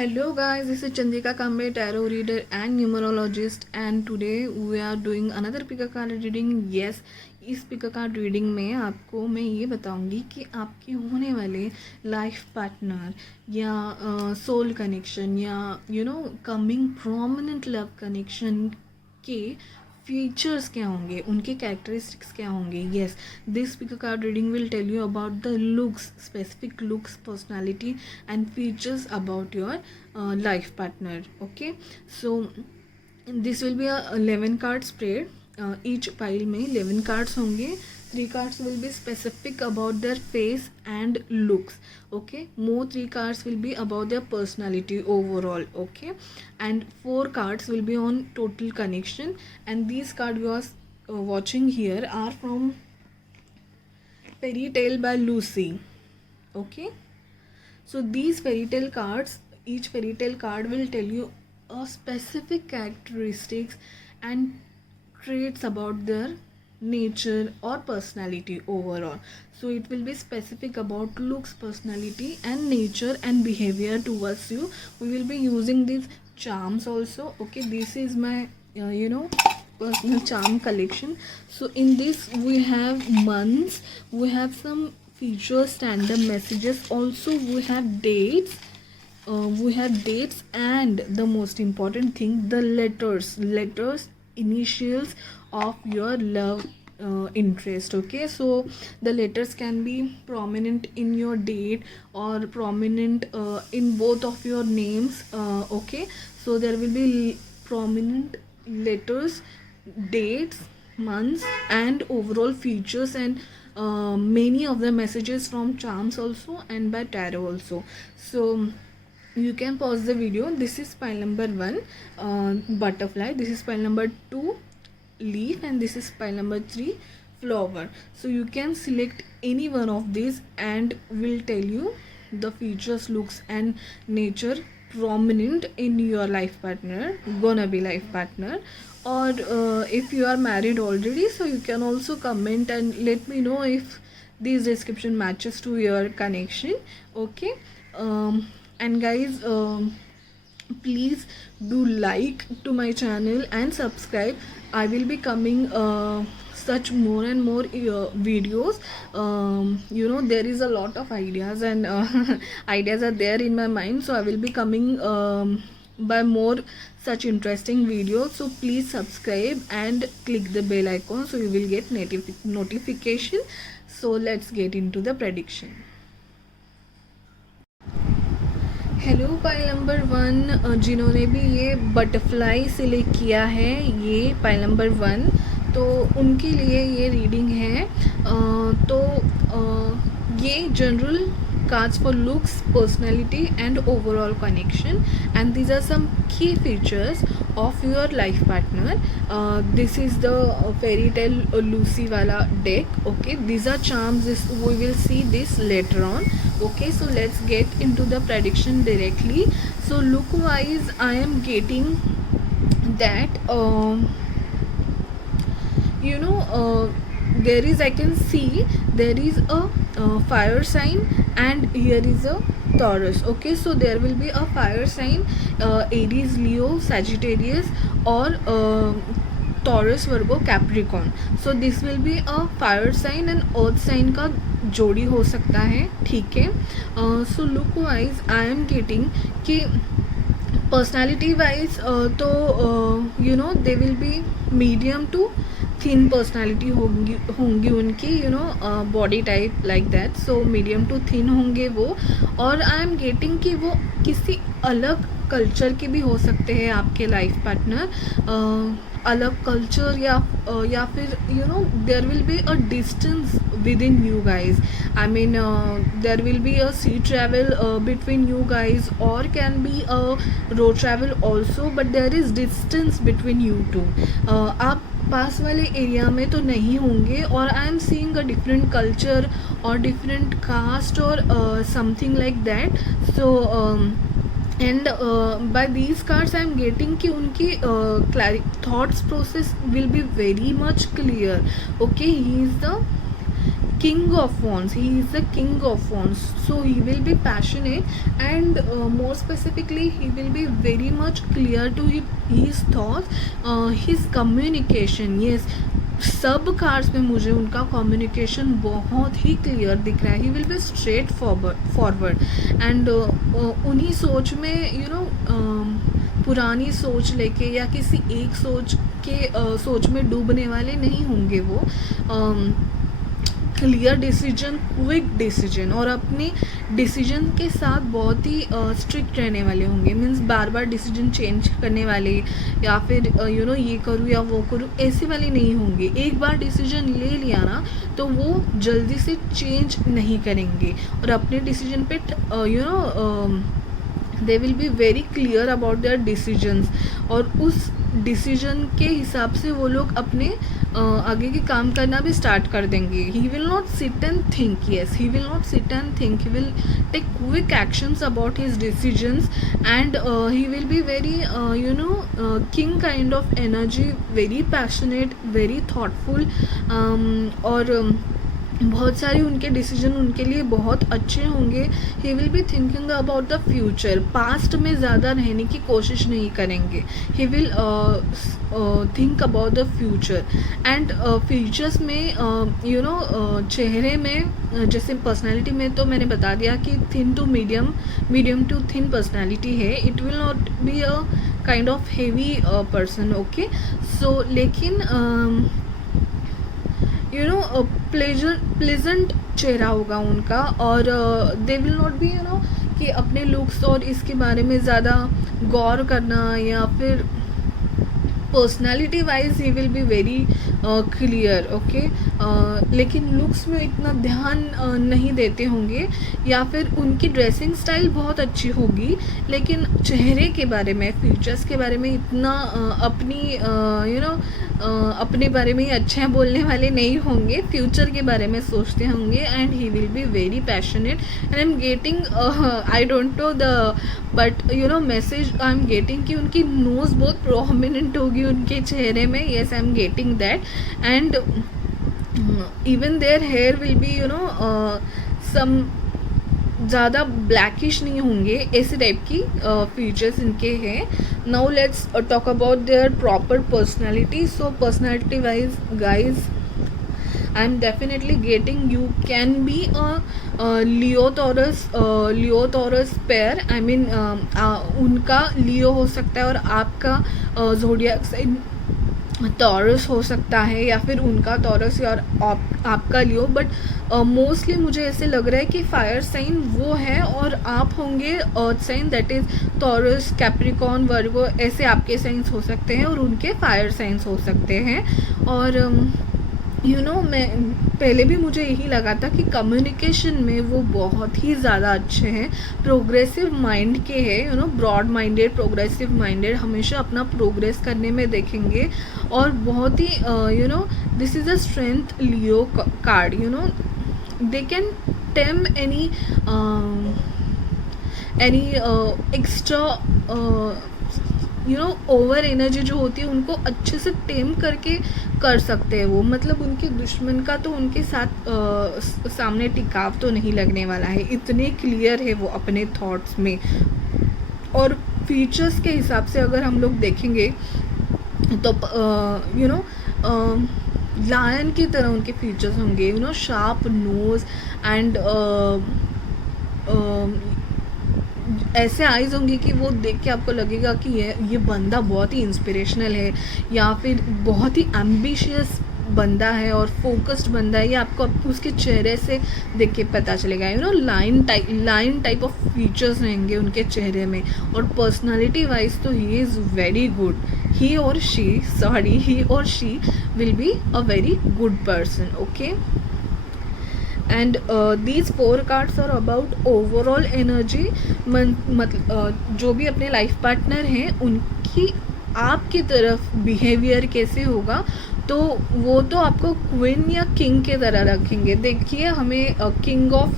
Hello guys, this is Chandrika Kamble, tarot reader and numerologist, and today we are doing another pick a card reading. Yes, इस pick card reading में आपको मैं ये बताऊंगी कि आपके होने वाले लाइफ पार्टनर या सोल कनेक्शन या कमिंग प्रोमिनेंट लव कनेक्शन के फीचर्स क्या होंगे, उनके कैरेक्टरिस्टिक्स क्या होंगे. Yes, this pick card reading will tell you about the looks, specific looks, personality and features about your life partner. Okay, so this will be a 11 card spread. Each pile में 11 cards होंगे. 3 cards will be specific about their face and looks. Okay, more 3 cards will be about their personality overall. Okay, and 4 cards will be on total connection, and these cards you are watching here are from Fairy Tale by Lucy. Okay, so these fairy tale cards, each fairy tale card will tell you a specific characteristics and traits about their nature or personality overall. So it will be specific about looks, personality and nature and behavior towards you. We will be using these charms also. Okay, this is my personal charm collection. So in this we have months, we have some features, standard messages, also we have dates. We have dates and the most important thing, the letters, initials of your love interest. Okay, so the letters can be prominent in your date or prominent in both of your names. Okay, so there will be prominent letters, dates, months and overall features, and many of the messages from charms also and by tarot also. So you can pause the video. This is pile number 1, butterfly. This is pile number 2, leaf, and this is pile number 3, flower. So you can select any one of these and will tell you the features, looks and nature prominent in your life partner, gonna be life partner. Or if you are married already, so you can also comment and let me know if this description matches to your connection. Okay, and guys, please do like to my channel and subscribe. I will be coming such more and more videos. There is a lot of ideas and ideas are there in my mind, so I will be coming by more such interesting videos. So please subscribe and click the bell icon so you will get notification. So let's get into the prediction. Hello pile number 1, जिन्होंने भी ये butterfly select किया है, ये pile number 1, तो उनके लिए ये रीडिंग है. ये general cards for looks, personality and overall connection, and these are some key features of your life partner. This is the fairy tale Lucy wala deck. Okay, these are charms. We will see this later on. Okay, so let's get into the prediction directly. So look wise, I am getting that there is, I can see there is a fire sign and here is a Taurus. Okay, so there will be a fire sign, Aries, Leo, Sagittarius or Taurus, Virgo, Capricorn. So this will be a fire sign and earth sign का जोड़ी हो सकता है. ठीक है, so look wise I am getting कि personality wise तो they will be medium to thin personality होंगी उनकी, body type like that. So medium to thin होंगे वो. और आई एम गेटिंग कि वो किसी अलग कल्चर के भी हो सकते हैं आपके लाइफ पार्टनर. अलग कल्चर या फिर there will be a distance within you guys. I mean, there will be a sea travel between you guys, or can be a road travel also, but there is distance between you two. आप पास वाले area में तो नहीं होंगे, और I am seeing a different culture और different caste और something like that. So and by these cards I am getting कि उनकी thoughts process will be very much clear. Okay, he is the king of wands. He is the king of wands, so he will be passionate, and more specifically he will be very much clear to his thoughts, his communication. Yes, सब cards में मुझे उनका communication बहुत ही clear दिख रहा है. ही will be straight forward and उन्हीं सोच में पुरानी सोच लेके या किसी एक सोच में डूबने वाले नहीं होंगे वो. क्लियर डिसीजन, क्विक डिसीजन, और अपने डिसीजन के साथ बहुत ही स्ट्रिक्ट रहने वाले होंगे. मीन्स बार बार डिसीजन चेंज करने वाले, या फिर ये करूँ या वो करूँ, ऐसे वाले नहीं होंगे. एक बार डिसीजन ले लिया ना तो वो जल्दी से चेंज नहीं करेंगे, और अपने डिसीजन पे they will be very clear about their decisions, और उस डिसीजन के हिसाब से वो लोग अपने आगे के काम करना भी स्टार्ट कर देंगे. He will not sit and think. Yes, he will not sit and think. He will take quick actions about his decisions, and he will be very king kind of energy, very passionate, very thoughtful, और बहुत सारे उनके decision उनके लिए बहुत अच्छे होंगे. ही will be thinking about the future. Past में ज़्यादा रहने की कोशिश नहीं करेंगे. He will think about the future, and features में चेहरे में, जैसे पर्सनालिटी में तो मैंने बता दिया कि thin to medium to thin personality है. It will not be a kind of heavy person. Okay, so लेकिन प्लेजेंट चेहरा होगा उनका, और दे विल नॉट बी कि अपने लुक्स और इसके बारे में ज़्यादा गौर करना, या फिर personality wise he will be very clear. Okay, लेकिन लुक्स में इतना ध्यान नहीं देते होंगे, या फिर उनकी ड्रेसिंग स्टाइल बहुत अच्छी होगी, लेकिन चेहरे के बारे में, फीचर्स के बारे में इतना अपने बारे में ही अच्छा बोलने वाले नहीं होंगे. फ्यूचर के बारे में सोचते होंगे, and he will be very passionate. And I am getting, I don't know but message I am getting कि उनकी नोज़ बहुत प्रोमिनेंट होगी उनके चेहरे में. Yes, I am getting that. And even their hair will be some ज़्यादा blackish नहीं होंगे, ऐसे टाइप की फीचर्स इनके हैं. Now let's talk about their proper personality. So personality wise guys, I am definitely getting you can be a Leo taurus pair. I mean उनका लियो हो सकता है और आपका ज़ोडिएक साइन टॉरस हो सकता है, या फिर उनका टॉरस और आपका लियो. बट मोस्टली मुझे ऐसे लग रहा है कि फायर साइन वो है और आप होंगे earth sign, that is Taurus, Capricorn, Virgo. ऐसे आपके साइंस हो सकते हैं और उनके फायर साइंस हो सकते हैं. और मैं पहले भी मुझे यही लगा था कि कम्युनिकेशन में वो बहुत ही ज़्यादा अच्छे हैं, प्रोग्रेसिव माइंड के हैं, ब्रॉड माइंडेड, प्रोग्रेसिव माइंडेड, हमेशा अपना प्रोग्रेस करने में देखेंगे. और बहुत ही this is a strength Leo card. They can tame any extra over energy जो होती है उनको अच्छे से टेम करके कर सकते हैं वो. मतलब उनके दुश्मन का तो उनके साथ सामने टिकाव तो नहीं लगने वाला है. इतने क्लियर है वो अपने थॉट्स में. और फीचर्स के हिसाब से अगर हम लोग देखेंगे तो लायन की तरह उनके फीचर्स होंगे. शार्प नोज एंड ऐसे आइज़ होंगे कि वो देख के आपको लगेगा कि ये बंदा बहुत ही इंस्पिरेशनल है, या फिर बहुत ही एम्बिशियस बंदा है और फोकस्ड बंदा है. ये आपको उसके चेहरे से देख के पता चलेगा. लाइन टाइप ऑफ फीचर्स रहेंगे उनके चेहरे में. और पर्सनालिटी वाइज तो he is very good. He और she will be a very good person. Okay, and these 4 cards are about overall energy. मतलब जो भी अपने लाइफ पार्टनर हैं उनकी आपकी तरफ बिहेवियर कैसे होगा, तो वो तो आपको क्वीन या किंग के तरह रखेंगे. देखिए, हमें किंग ऑफ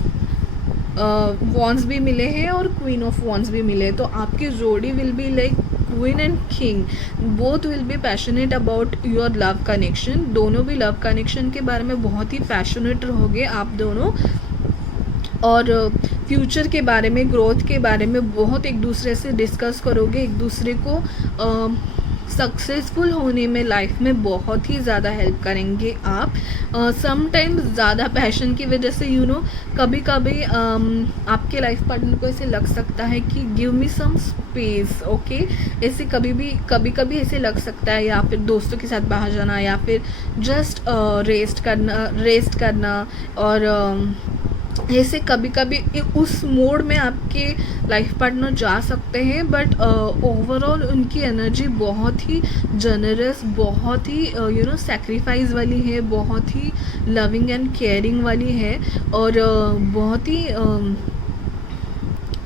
वॉन्स भी मिले हैं और क्वीन ऑफ वॉन्स भी मिले, तो आपकी जोड़ी will be like queen and king both will be passionate about your love connection. दोनों भी लव कनेक्शन के बारे में बहुत ही पैशनेट रहोगे आप दोनों, और फ्यूचर के बारे में, ग्रोथ के बारे में बहुत एक दूसरे से डिस्कस करोगे. एक दूसरे को सक्सेसफुल होने में लाइफ में बहुत ही ज़्यादा हेल्प करेंगे आप. समटाइम्स ज़्यादा पैशन की वजह से कभी कभी आपके लाइफ पार्टनर को ऐसे लग सकता है कि give me some space. Okay, ऐसे कभी कभी ऐसे लग सकता है, या फिर दोस्तों के साथ बाहर जाना, या फिर जस्ट रेस्ट करना, और ऐसे कभी कभी उस मोड में आपके लाइफ पार्टनर जा सकते हैं. बट ओवरऑल उनकी एनर्जी बहुत ही जनरस, बहुत ही सेक्रीफाइस वाली है, बहुत ही लविंग एंड केयरिंग वाली है, और बहुत ही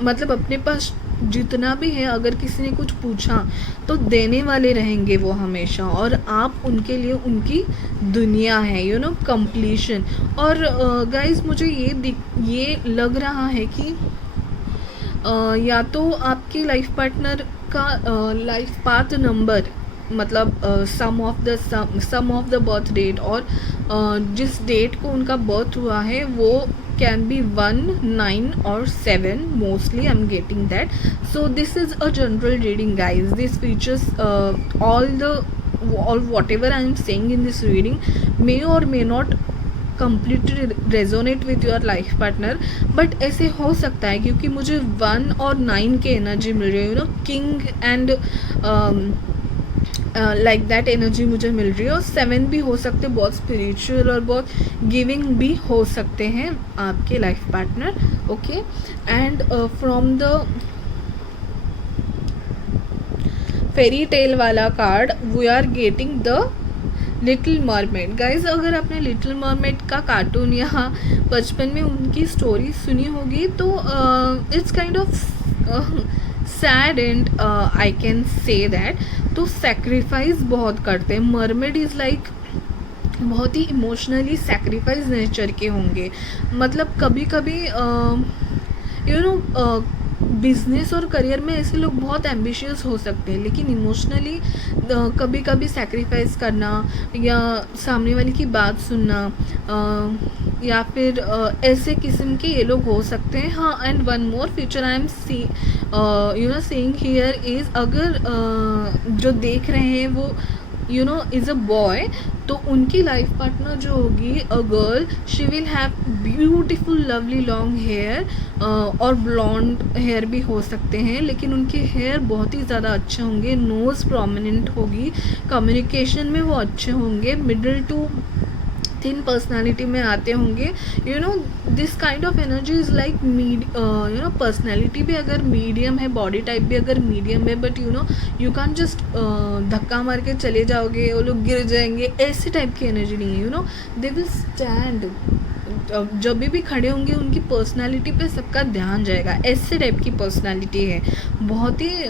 मतलब अपने पास जितना भी है, अगर किसी ने कुछ पूछा तो देने वाले रहेंगे वो हमेशा, और आप उनके लिए उनकी दुनिया है, कंप्लीशन. और गाइस मुझे ये लग रहा है कि या तो आपके लाइफ पार्टनर का लाइफ पाथ नंबर, मतलब सम ऑफ द बर्थ डेट, और जिस डेट को उनका बर्थ हुआ है वो can be 1, 9 or 7. Mostly I'm getting that. So this is a general reading, guys. This features all whatever I am saying in this reading may or may not completely resonate with your life partner, but ऐसे हो सकता है क्योंकि मुझे 1 और 9 के energy मिल रही है, king and like that energy मुझे मिल रही है. और 7 भी हो सकते, बहुत स्पिरिचुअल और बहुत गिविंग भी हो सकते हैं आपके life partner. Okay, and from the fairy tale वाला card we are getting the little mermaid. Guys अगर आपने लिटिल मरमेड का कार्टून या बचपन में उनकी स्टोरी सुनी होगी तो it's kind of sad and I can say that. तो सेक्रीफाइस बहुत करते हैं. मरमेड इज़ लाइक बहुत ही इमोशनली सेक्रीफाइस नेचर के होंगे. मतलब कभी कभी बिजनेस और करियर में ऐसे लोग बहुत एम्बिशियस हो सकते हैं, लेकिन इमोशनली कभी कभी सेक्रीफाइस करना, या सामने वाले की बात सुनना, या फिर ऐसे किस्म के ये लोग हो सकते हैं. हाँ, and one more feature I am seeing here is, अगर जो देख रहे हैं वो इज़ अ बॉय, तो उनकी लाइफ पार्टनर जो होगी a girl, she will have beautiful lovely long hair, और ब्लॉन्ड हेयर भी हो सकते हैं, लेकिन उनके हेयर बहुत ही ज़्यादा अच्छे होंगे. नोज़ प्रोमिनेंट होगी, कम्युनिकेशन में वो अच्छे होंगे, मिडिल टू थिन पर्सनालिटी में आते होंगे. This kind of energy is like personality भी अगर मीडियम है, बॉडी टाइप भी अगर मीडियम है, बट यू कैन जस्ट धक्का मार के चले जाओगे, वो लोग गिर जाएंगे, ऐसे टाइप की एनर्जी नहीं है. दे विल स्टैंड, जब भी खड़े होंगे उनकी पर्सनालिटी पे सबका ध्यान जाएगा. ऐसे टाइप की पर्सनालिटी है, बहुत ही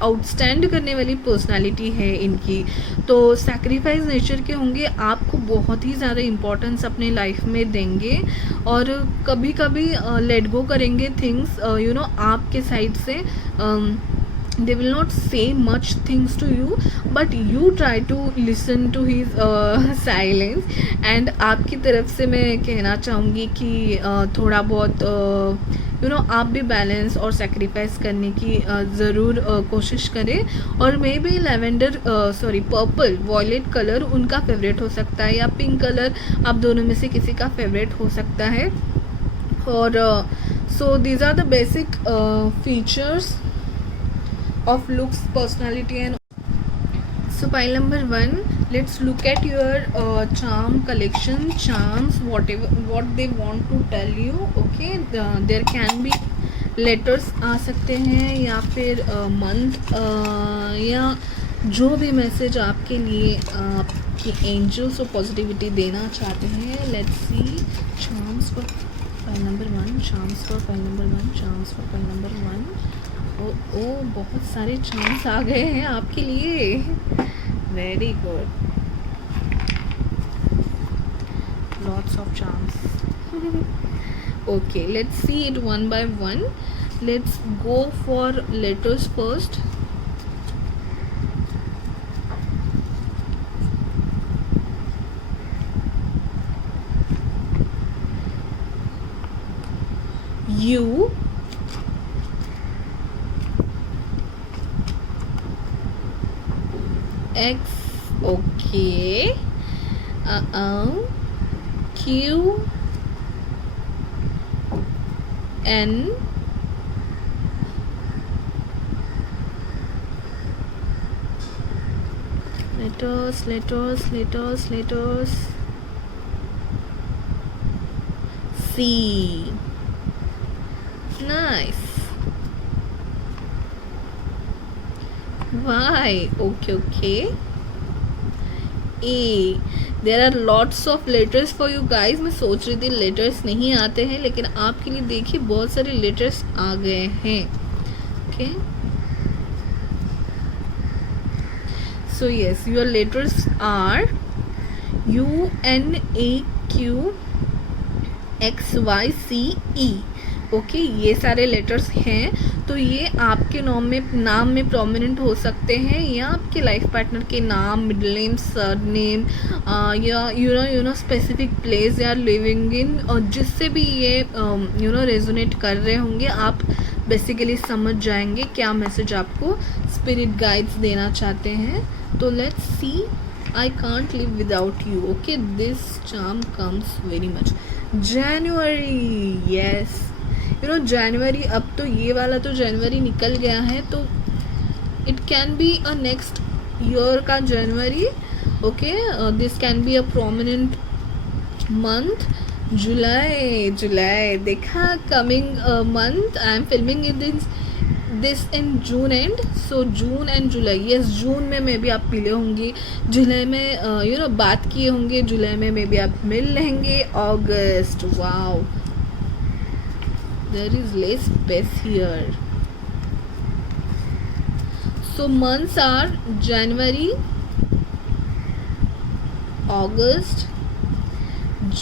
आउटस्टैंड करने वाली पर्सनालिटी है इनकी. तो सैक्रिफाइस नेचर के होंगे, आपको बहुत ही ज़्यादा इम्पोर्टेंस अपने लाइफ में देंगे, और कभी कभी लेट गो करेंगे थिंग्स आपके साइड से. they will not say much things to you, but you try to listen to his silence. and आपकी तरफ से मैं कहना चाहूँगी कि थोड़ा बहुत आप भी बैलेंस और सेक्रीफाइस करने की ज़रूर कोशिश करें. और maybe lavender purple violet colour उनका फेवरेट हो सकता है, या पिंक कलर आप दोनों में से किसी का फेवरेट हो सकता है. और so these are the basic features of looks, personality and so pile number 1, let's look at your charm collection. Charms, what they want to tell you. Okay, there can be letters आ सकते हैं, या फिर month, या जो भी message आपके लिए आपके एंजल्स और पॉजिटिविटी देना चाहते हैं. Let's see charms for pile number 1, charms for pile number 1, charms for pile number 1. ओ बहुत सारे चांस आ गए हैं आपके लिए. Very good, lots of chance. Okay, let's see it one by one. let's go for letters first. U, X, okay, Q, N, letters, C, nice, Y, okay, A, there are lots of letters for you guys. मैं सोच रही थी letters नहीं आते हैं, लेकिन आपके लिए देखिए बहुत सारे लेटर्स आ गए हैं. Okay, so yes, your letters are UNAQ XYCE. Okay, ये सारे लेटर्स हैं. तो ये आपके नाम में प्रोमिनेंट हो सकते हैं, या आपके लाइफ पार्टनर के नाम, मिडिल नेम, सरनेम, या यू नो स्पेसिफिक प्लेस या लिविंग इन, और जिससे भी ये रेजोनेट कर रहे होंगे, आप बेसिकली समझ जाएंगे क्या मैसेज आपको स्पिरिट गाइड्स देना चाहते हैं. तो let's C. I can't live without you. Okay, this charm comes very much. January, yes. You know January, अब तो ये वाला तो जनवरी निकल गया है, तो it can be a next year का जनवरी. Okay, this can be a prominent month. July देखा, coming month. I am filming this in June end, so June and July. yes, June में मे भी आप मिले होंगे, जुलाई में बात किए होंगे, जुलाई में मे भी आप मिल लेंगे. अगस्त, wow, there is less space here. So months are January, August,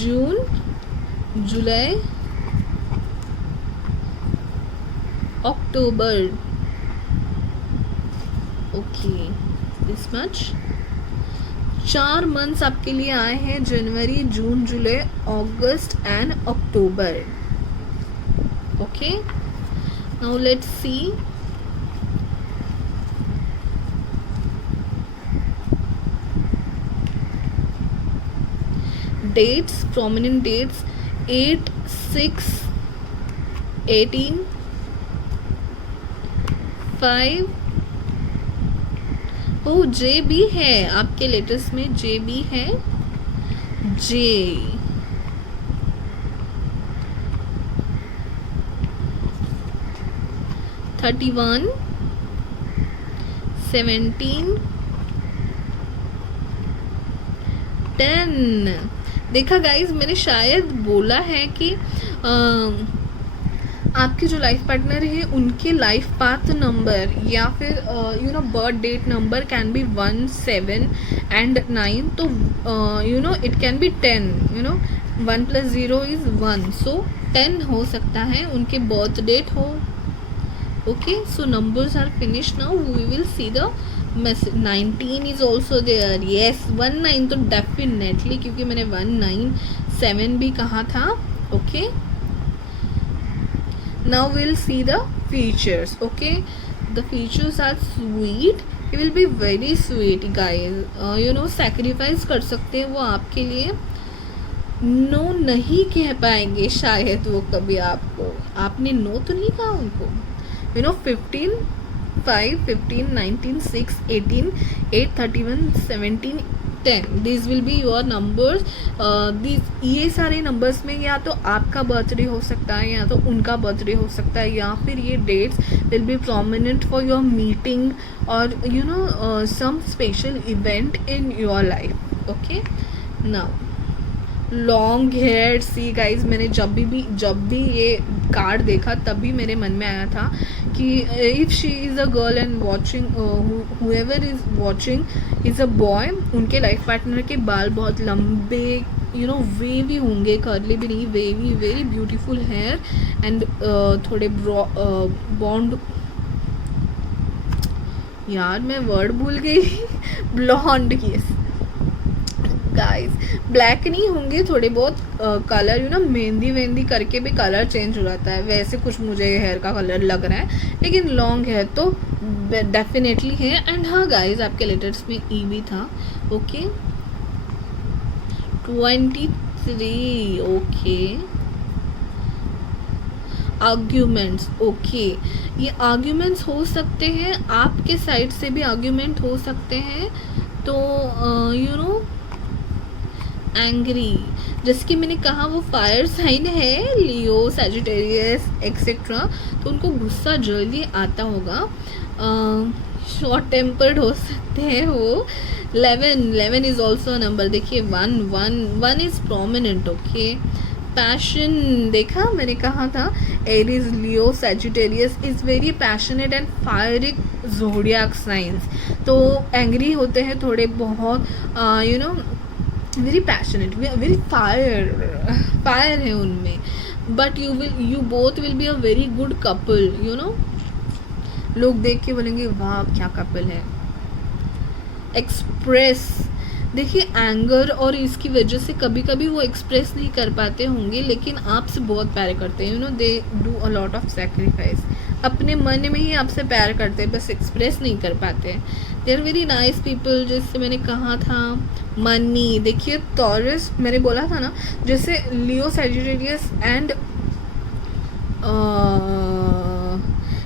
June, July, October. Okay, this much. 4 months आपके लिए आए हैं, जनवरी, जून, जुलाई, अगस्त एंड अक्टूबर. Okay, now let's see. Dates, prominent dates, 8, 6, 18, 5. O, J भी है आपके लेटर्स में, जे भी है. जे, 31, 17, 10. देखा गाइज, मैंने शायद बोला है कि आपके जो लाइफ पार्टनर है उनके लाइफ पाथ नंबर या फिर birth date number can be 1, 7 and 9. तो it can be 10. 1 + 0 is 1, so 10 हो सकता है उनके बर्थ डेट हो. Okay, so numbers are finish. Now we will see the message. 19 is also there. Yes, 19 तो definitely, क्योंकि मैंने 1, 9, 7 भी कहा था. Okay, now we'll see the features. Okay, the features are sweet. He will be very sweet guys. Sacrifice कर सकते हैं वो आपके लिए. नो नहीं कह पाएंगे शायद वो कभी आपको. आपने नो तो नहीं कहा उनको. 15, 5, 15, 19, 6, 18, 8, 31, 17, 10. This will be your numbers. ये सारे नंबर्स में या तो आपका बर्थडे हो सकता है, या तो उनका बर्थडे हो सकता है, या फिर ये dates will be prominent for your meeting और some special event in your life. Okay, now long hair. See guys, मैंने जब भी ये कार्ड देखा तभी मेरे मन में आया था कि if she is a girl and watching, whoever is watching is a boy, उनके लाइफ पार्टनर के बाल बहुत लंबे यू नो वेवी होंगे, कर्ली भी नहीं, wavy, very beautiful hair and थोड़े बॉन्ड, यार मैं वर्ड भूल गई ब्लॉन्ड, यस गाइस, ब्लैक नहीं होंगे, थोड़े बहुत कलर, यू ना मेहंदी वेंदी करके भी कलर चेंज हो जाता है, वैसे कुछ मुझे हेयर का कलर लग रहा है, लेकिन लॉन्ग है तो डेफिनेटली है। एंड हाँ गाइस, आपके लेटर्स में ई भी था, ओके 23, ओके आर्ग्यूमेंट्स, ओके ये आर्ग्यूमेंट्स हो सकते हैं, आपके साइड से भी आर्ग्यूमेंट हो सकते हैं, तो यू नो एंग्री, जैसे कि मैंने कहा वो फायर साइन है, लियो, सैजिटेरियस एक्सेट्रा, तो उनको गुस्सा जल्दी आता होगा, शॉर्ट टेम्पर्ड हो सकते हैं वो। 11 इज़ ऑल्सो नंबर, देखिए 1 इज़ प्रोमिनेंट, ओके पैशन, देखा मैंने कहा था Aries, Leo, Sagittarius is very passionate and fiery zodiac signs, तो एंग्री होते हैं थोड़े बहुत, you know very passionate, very fire है उनमें, but you both will be a very good couple, you know लोग देख के बोलेंगे वाह क्या कपल है। एक्सप्रेस, देखिए एंगर और इसकी वजह से कभी कभी वो एक्सप्रेस नहीं कर पाते होंगे, लेकिन आपसे बहुत प्यार करते हैं, you know they do a lot of sacrifice, अपने मन में ही आपसे प्यार करते हैं, बस एक्सप्रेस नहीं कर पाते हैं। They are very nice people, जैसे मैंने कहा था मनी, देखिए टॉरस मैंने बोला था ना, जैसे लियो, सैजिटेरियस एंड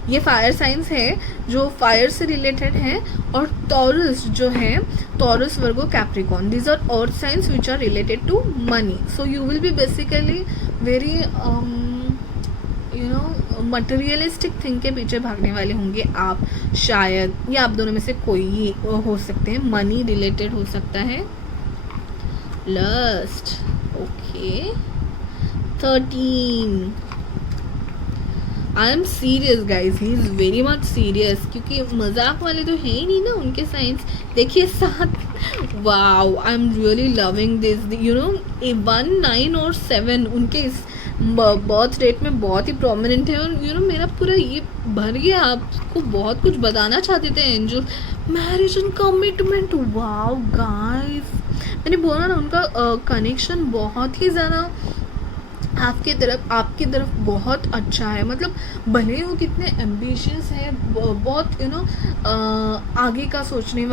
ये फायर साइंस है जो फायर से रिलेटेड है, और टॉरस जो है, Taurus, Virgo, Capricorn, these are earth signs which are related to money, so you will be basically very you know materialistic thing के पीछे भागने वाले होंगे आप, शायद या आप दोनों में से कोई हो सकते हैं, मनी रिलेटेड हो सकता है। Lust, okay 13, I am serious guys, he is very much serious, क्योंकि मजाक वाले तो है ही नहीं ना उनके साइंस। देखिए 7, wow I am really loving this, you know 1, 9 और 7 उनके इस बर्थ डेट में बहुत ही प्रोमिनेंट है, और यू नो मेरा पूरा ये भर गया, आपको बहुत कुछ बताना चाहते थे angel. Marriage and commitment, wow guys, मैंने बोला ना उनका कनेक्शन बहुत ही ज़्यादा आपकी तरफ बहुत अच्छा है, मतलब भले वो कितने एम्बिशियस है, बहुत यू नो आगे का सोचने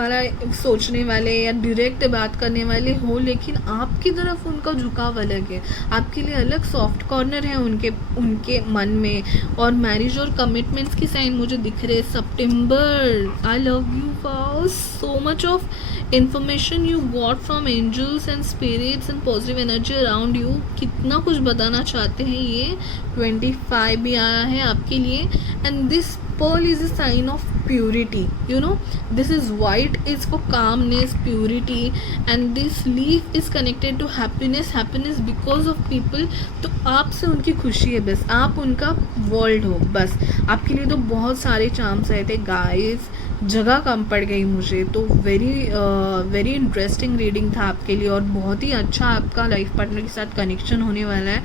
वाले या डायरेक्ट बात करने वाले हो, लेकिन आपकी तरफ उनका झुकाव अलग है, आपके लिए अलग सॉफ्ट कॉर्नर है उनके मन में। और मैरिज और कमिटमेंट्स की साइन मुझे दिख रहे, सितंबर, I love you for so much of information you got from angels and spirits and positive energy around you, कितना कुछ बताना चाहते हैं ये। 25 भी आया है आपके लिए, and this pearl is a sign of purity, you know this is white is for calmness, purity, and this leaf is connected to happiness because of people, तो आपसे उनकी खुशी है, बस आप उनका वर्ल्ड हो, बस आपके लिए तो बहुत सारे चार्म्स आए थे गाइस, जगह कम पड़ गई मुझे, तो वेरी इंटरेस्टिंग रीडिंग था आपके लिए, और बहुत ही अच्छा आपका लाइफ पार्टनर के साथ कनेक्शन होने वाला है।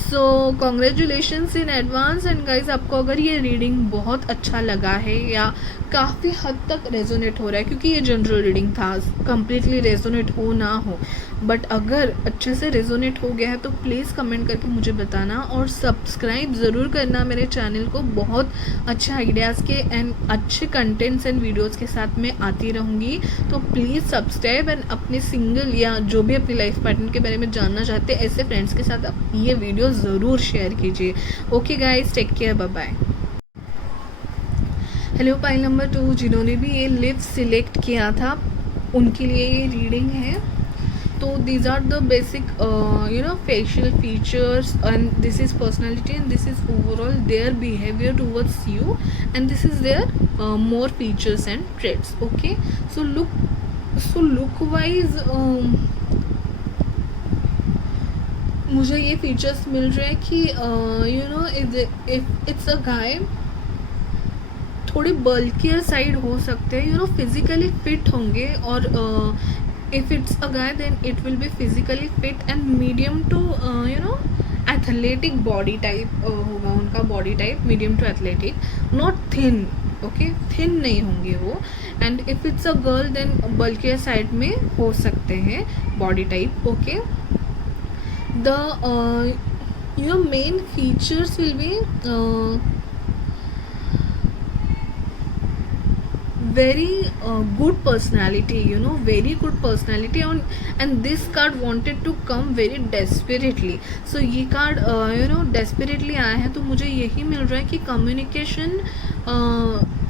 सो congratulations in advance, and guys आपको अगर ये रीडिंग बहुत अच्छा लगा है या काफ़ी हद तक रेजोनेट हो रहा है, क्योंकि ये जनरल रीडिंग था, कम्प्लीटली रेजोनेट हो ना हो, बट अगर अच्छे से रेजोनेट हो गया है तो प्लीज़ कमेंट करके मुझे बताना, और सब्सक्राइब ज़रूर करना मेरे चैनल को, बहुत अच्छे आइडियाज़ के एंड अच्छे कंटेंट्स एंड वीडियोस के साथ मैं आती रहूँगी, तो प्लीज़ सब्सक्राइब, एंड अपने सिंगल या जो भी अपनी लाइफ पार्टनर के बारे में जानना चाहते हैं ऐसे फ्रेंड्स के साथ ये वीडियो ज़रूर शेयर कीजिए। Okay guys, take care, bye bye. Hello pile number 2, जिन्होंने भी ये लिप सिलेक्ट किया था उनके लिए ये रीडिंग है। तो these are the basic facial features, and this is personality, and this is overall their behavior towards you, and this is their more features and traits. Okay, so look wise मुझे ये features मिल रहे हैं कि if it's a guy, थोड़े bulkier side हो सकते हैं, physically fit होंगे, और if it's a guy, then it will be physically fit and medium to athletic body type होगा उनका body type, medium to athletic, not thin. Okay, thin नहीं होंगे वो. And if it's a girl then bulkier side में हो सकते हैं body type. Okay, the your main features will be very good personality, very good personality. And this card wanted to come very desperately. So ये card desperately आया है, तो मुझे यही मिल रहा है कि communication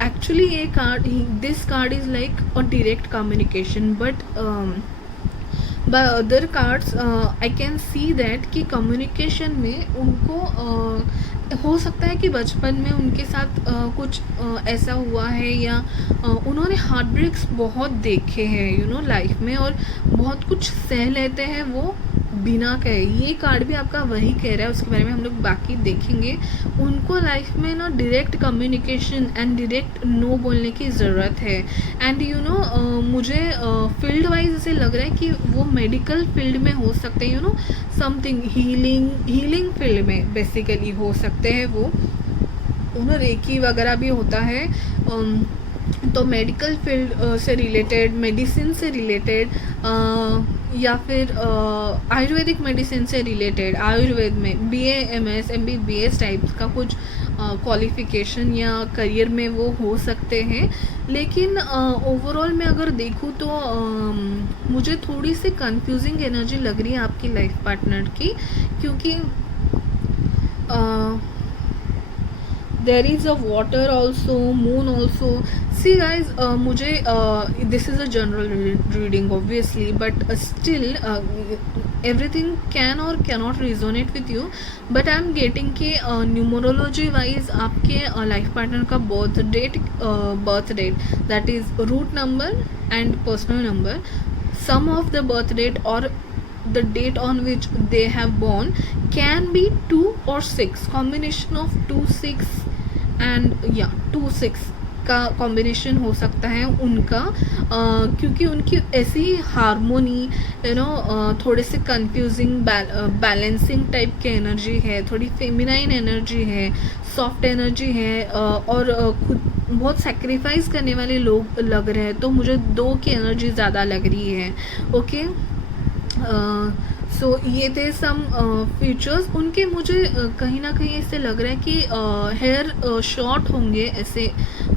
actually ये card, this card is like a direct communication, but by other cards I can see that कि communication में उनको हो सकता है कि बचपन में उनके साथ कुछ ऐसा हुआ है, या उन्होंने हार्ट ब्रेक्स बहुत देखे हैं लाइफ में, और बहुत कुछ सह लेते हैं वो बिना कहे. ये कार्ड भी आपका वही कह रहा है, उसके बारे में हम लोग बाकी देखेंगे. उनको लाइफ में ना direct communication and direct no बोलने की ज़रूरत है. एंड मुझे फील्ड वाइज ऐसे लग रहा है कि वो मेडिकल फील्ड में हो सकते हैं, समथिंग हीलिंग फील्ड में बेसिकली हो सकते हैं वो. रेकी वगैरह भी होता है, तो मेडिकल फील्ड से रिलेटेड, मेडिसिन से रिलेटेड, या फिर आयुर्वेदिक मेडिसिन से रिलेटेड, आयुर्वेद में BA MS MBBS टाइप्स का कुछ क्वालिफिकेशन या करियर में वो हो सकते हैं. लेकिन ओवरऑल मैं अगर देखूँ तो मुझे थोड़ी सी कंफ्यूजिंग एनर्जी लग रही है आपकी लाइफ पार्टनर की, क्योंकि there is a water also, moon also. See guys, मुझे this is a general reading obviously, but still everything can or cannot resonate with you. But I am getting कि numerology wise आपके life partner का birth date, that is root number and personal number, sum of the birth date or the date on which they have born can be 2 or 6, combination of 2 6 and 2 6 का combination हो सकता है उनका, क्योंकि उनकी ऐसी harmony थोड़े से कंफ्यूजिंग बैलेंसिंग टाइप की एनर्जी है, थोड़ी फेमिनाइन एनर्जी है, सॉफ्ट एनर्जी है, और खुद बहुत सेक्रीफाइस करने वाले लोग लग रहे हैं. तो मुझे 2 की एनर्जी ज़्यादा लग रही है. ओके, सो ये थे सम फीचर्स उनके. मुझे कहीं ना कहीं ऐसे लग रहा है कि हेयर शॉर्ट होंगे, ऐसे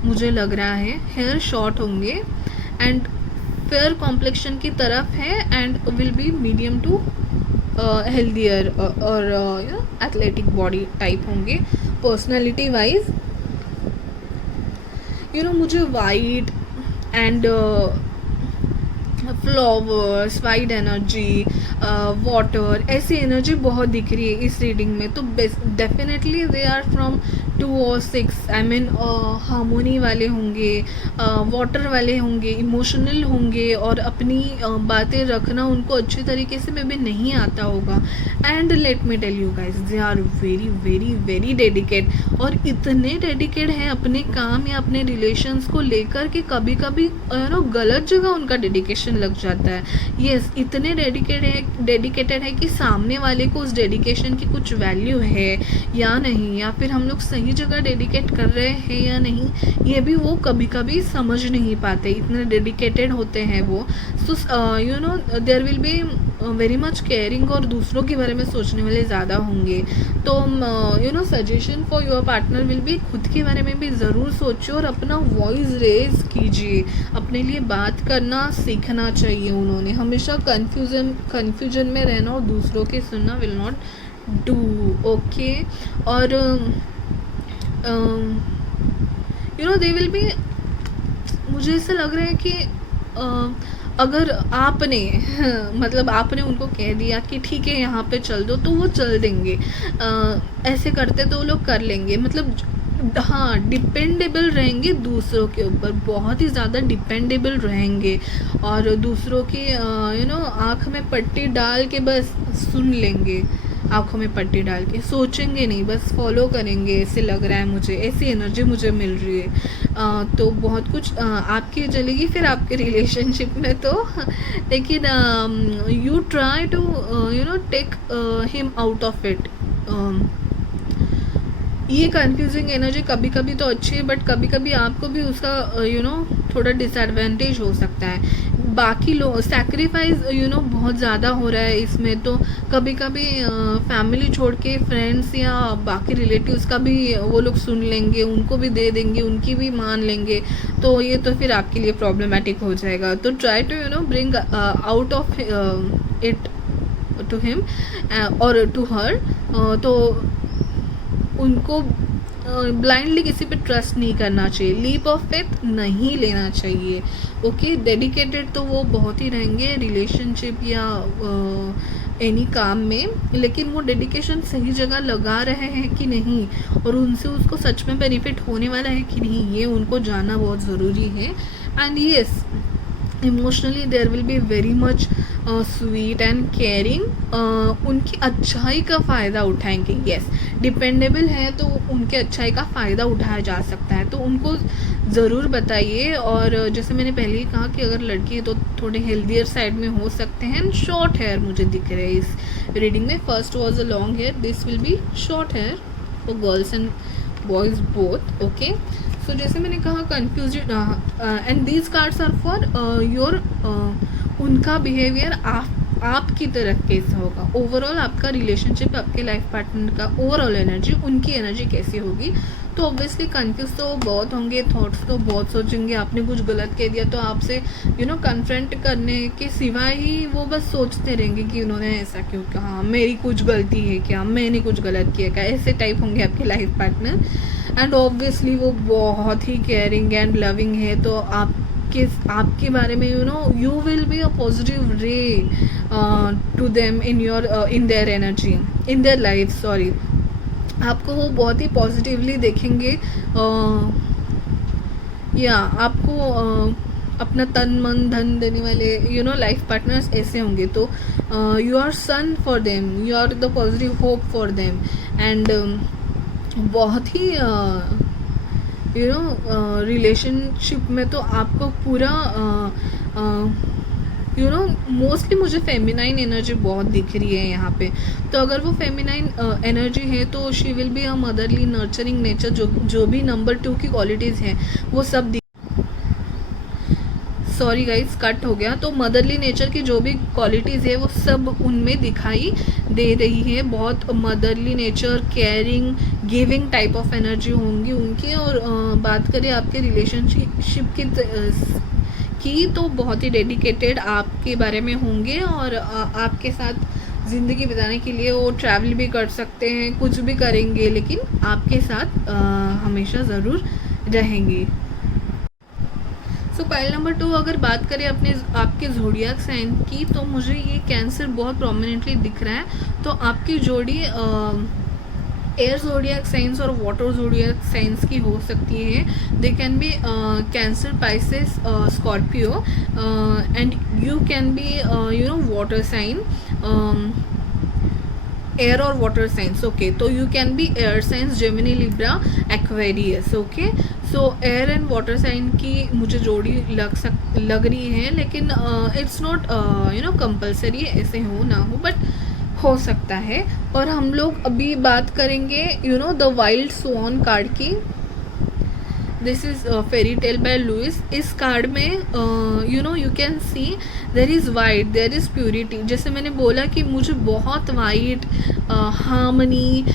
मुझे लग रहा है हेयर शॉर्ट होंगे, एंड फेयर कॉम्प्लेक्शन की तरफ है, and will be medium to healthier और एथलेटिक बॉडी टाइप होंगे. पर्सनैलिटी वाइज मुझे white and flowers, wide energy, water, ऐसी एनर्जी बहुत दिख रही है इस रीडिंग में. तो डेफिनेटली दे आर फ्रॉम 2 और 6. आई मीन हार्मोनी वाले होंगे, वाटर वाले होंगे, इमोशनल होंगे, और अपनी बातें रखना उनको अच्छी तरीके से में भी नहीं आता होगा. And let me tell you guys, they are very very very dedicate, और इतने डेडिकेट हैं अपने काम या अपने रिलेशंस को लेकर कि कभी कभी गलत जगह उनका डेडिकेशन लग जाता है. यस, इतने डेडिकेटेड है कि सामने वाले को उस डेडिकेशन की कुछ वैल्यू है या नहीं, या फिर हम लोग सही जगह डेडिकेट कर रहे हैं या नहीं, ये भी वो कभी कभी समझ नहीं पाते, इतने डेडिकेटेड होते हैं वो. So there will be very much caring, और दूसरों के बारे में सोचने वाले ज़्यादा होंगे. तो suggestion for your partner will be, खुद के बारे में भी ज़रूर सोचो और अपना वॉइस रेज कीजिए. अपने लिए बात करना सीखना चाहिए. उन्होंने हमेशा कन्फ्यूजन में रहना और दूसरों के सुनना विल नॉट डू. ओके, और दे विल बी, मुझे ऐसा लग रहा है कि अगर आपने मतलब आपने उनको कह दिया कि ठीक है यहाँ पे चल दो, तो वो चल देंगे. ऐसे करते तो वो लोग कर लेंगे. मतलब हाँ, डिपेंडेबल रहेंगे दूसरों के ऊपर, बहुत ही ज़्यादा डिपेंडेबल रहेंगे, और दूसरों की आँख में पट्टी डाल के बस सुन लेंगे. आँखों में पट्टी डाल के, सोचेंगे नहीं, बस फॉलो करेंगे, ऐसे लग रहा है मुझे, ऐसी एनर्जी मुझे मिल रही है, तो बहुत कुछ आपकी चलेगी फिर आपके रिलेशनशिप में। तो लेकिन you try to take him out of it. ये कंफ्यूजिंग एनर्जी कभी कभी तो अच्छी है, बट कभी कभी आपको भी उसका थोड़ा डिसएडवांटेज हो सकता है। बाकी लोग सैक्रिफाइस बहुत ज़्यादा हो रहा है इसमें, तो कभी कभी फैमिली छोड़ के फ्रेंड्स या बाकी रिलेटिव्स का भी वो लोग सुन लेंगे, उनको भी दे देंगे, उनकी भी मान लेंगे, तो ये तो फिर आपके लिए प्रॉब्लमेटिक हो जाएगा। तो try to bring out of it to him और टू हर। तो उनको ब्लाइंडली किसी पे ट्रस्ट नहीं करना चाहिए, लीप ऑफ फेथ नहीं लेना चाहिए। ओके, डेडिकेटेड तो वो बहुत ही रहेंगे रिलेशनशिप या एनी काम में, लेकिन वो डेडिकेशन सही जगह लगा रहे हैं कि नहीं और उनसे उसको सच में बेनिफिट होने वाला है कि नहीं, ये उनको जानना बहुत ज़रूरी है। And yes, emotionally there will be very much sweet and caring, उनकी अच्छाई का फ़ायदा उठाएंगे। यस, डिपेंडेबल है तो उनके अच्छाई का फ़ायदा उठाया जा सकता है, तो उनको ज़रूर बताइए। और जैसे मैंने पहले ही कहा कि अगर लड़की है तो थोड़े हेल्दियर साइड में हो सकते हैं। शॉर्ट हेयर मुझे दिख रहे हैं इस रीडिंग में, first was a long hair, this will be short hair for girls and boys both. Okay, so जैसे मैंने कहा confusion and these cards are for your, उनका बिहेवियर आपकी तरफ कैसा होगा, ओवरऑल आपका रिलेशनशिप, आपके लाइफ पार्टनर का ओवरऑल एनर्जी, उनकी एनर्जी कैसी होगी। तो ऑब्वियसली कंफ्यूज तो बहुत होंगे, थॉट्स तो बहुत सोचेंगे, आपने कुछ गलत कह दिया तो आपसे कन्फ्रंट करने के सिवाय ही वो बस सोचते रहेंगे कि उन्होंने ऐसा क्यों कहा, मेरी कुछ गलती है क्या, मैंने कुछ गलत किया क्या, ऐसे टाइप होंगे आपके लाइफ पार्टनर। एंड ऑब्वियसली वो बहुत ही केयरिंग एंड लविंग है, तो आपके बारे में you will be a positive ray to them in their energy, in their life, sorry. आपको वो बहुत ही पॉजिटिवली देखेंगे, या आपको अपना तन मन धन देने वाले लाइफ पार्टनर्स ऐसे होंगे। तो you are sun for them, you are the positive hope for them. And बहुत ही रिलेशनशिप में तो आपको पूरा मोस्टली मुझे फेमिनाइन एनर्जी बहुत दिख रही है यहाँ पे। तो अगर वो फेमिनाइन एनर्जी है तो she will be a motherly nurturing nature, जो भी नंबर 2 की क्वालिटीज़ हैं वो सब सॉरी गाइस कट हो गया। तो मदरली नेचर की जो भी क्वालिटीज़ है वो सब उनमें दिखाई दे रही है। बहुत motherly nature, caring, giving type of energy होंगी उनकी। और बात करें आपके रिलेशनशिप की तो बहुत ही डेडिकेटेड आपके बारे में होंगे और आपके साथ ज़िंदगी बिताने के लिए वो ट्रैवल भी कर सकते हैं, कुछ भी करेंगे, लेकिन आपके साथ हमेशा ज़रूर रहेंगी। सो पाइल नंबर 2, अगर बात करें आपके ज़ोडिएक साइन की, तो मुझे ये कैंसर बहुत प्रोमिनेंटली दिख रहा है। तो आपकी जोड़ी एयर ज़ोडिएक साइंस और वाटर ज़ोडिएक साइंस की हो सकती है। They can be Cancer, Pisces, Scorpio, and you can be water sign, air और वाटर साइंस। ओके, तो you can be air signs, Gemini, Libra, Aquarius. Okay, so air and water sign की मुझे जोड़ी लग रही है, लेकिन इट्स नॉट कंपल्सरी ऐसे हो ना हो, बट हो सकता है। और हम लोग अभी बात करेंगे द वाइल्ड स्वान कार्ड की। This is fairy tale by Louis. इस कार्ड में you can see there is white, there is purity. जैसे मैंने बोला कि मुझे बहुत वाइट, हार्मनी,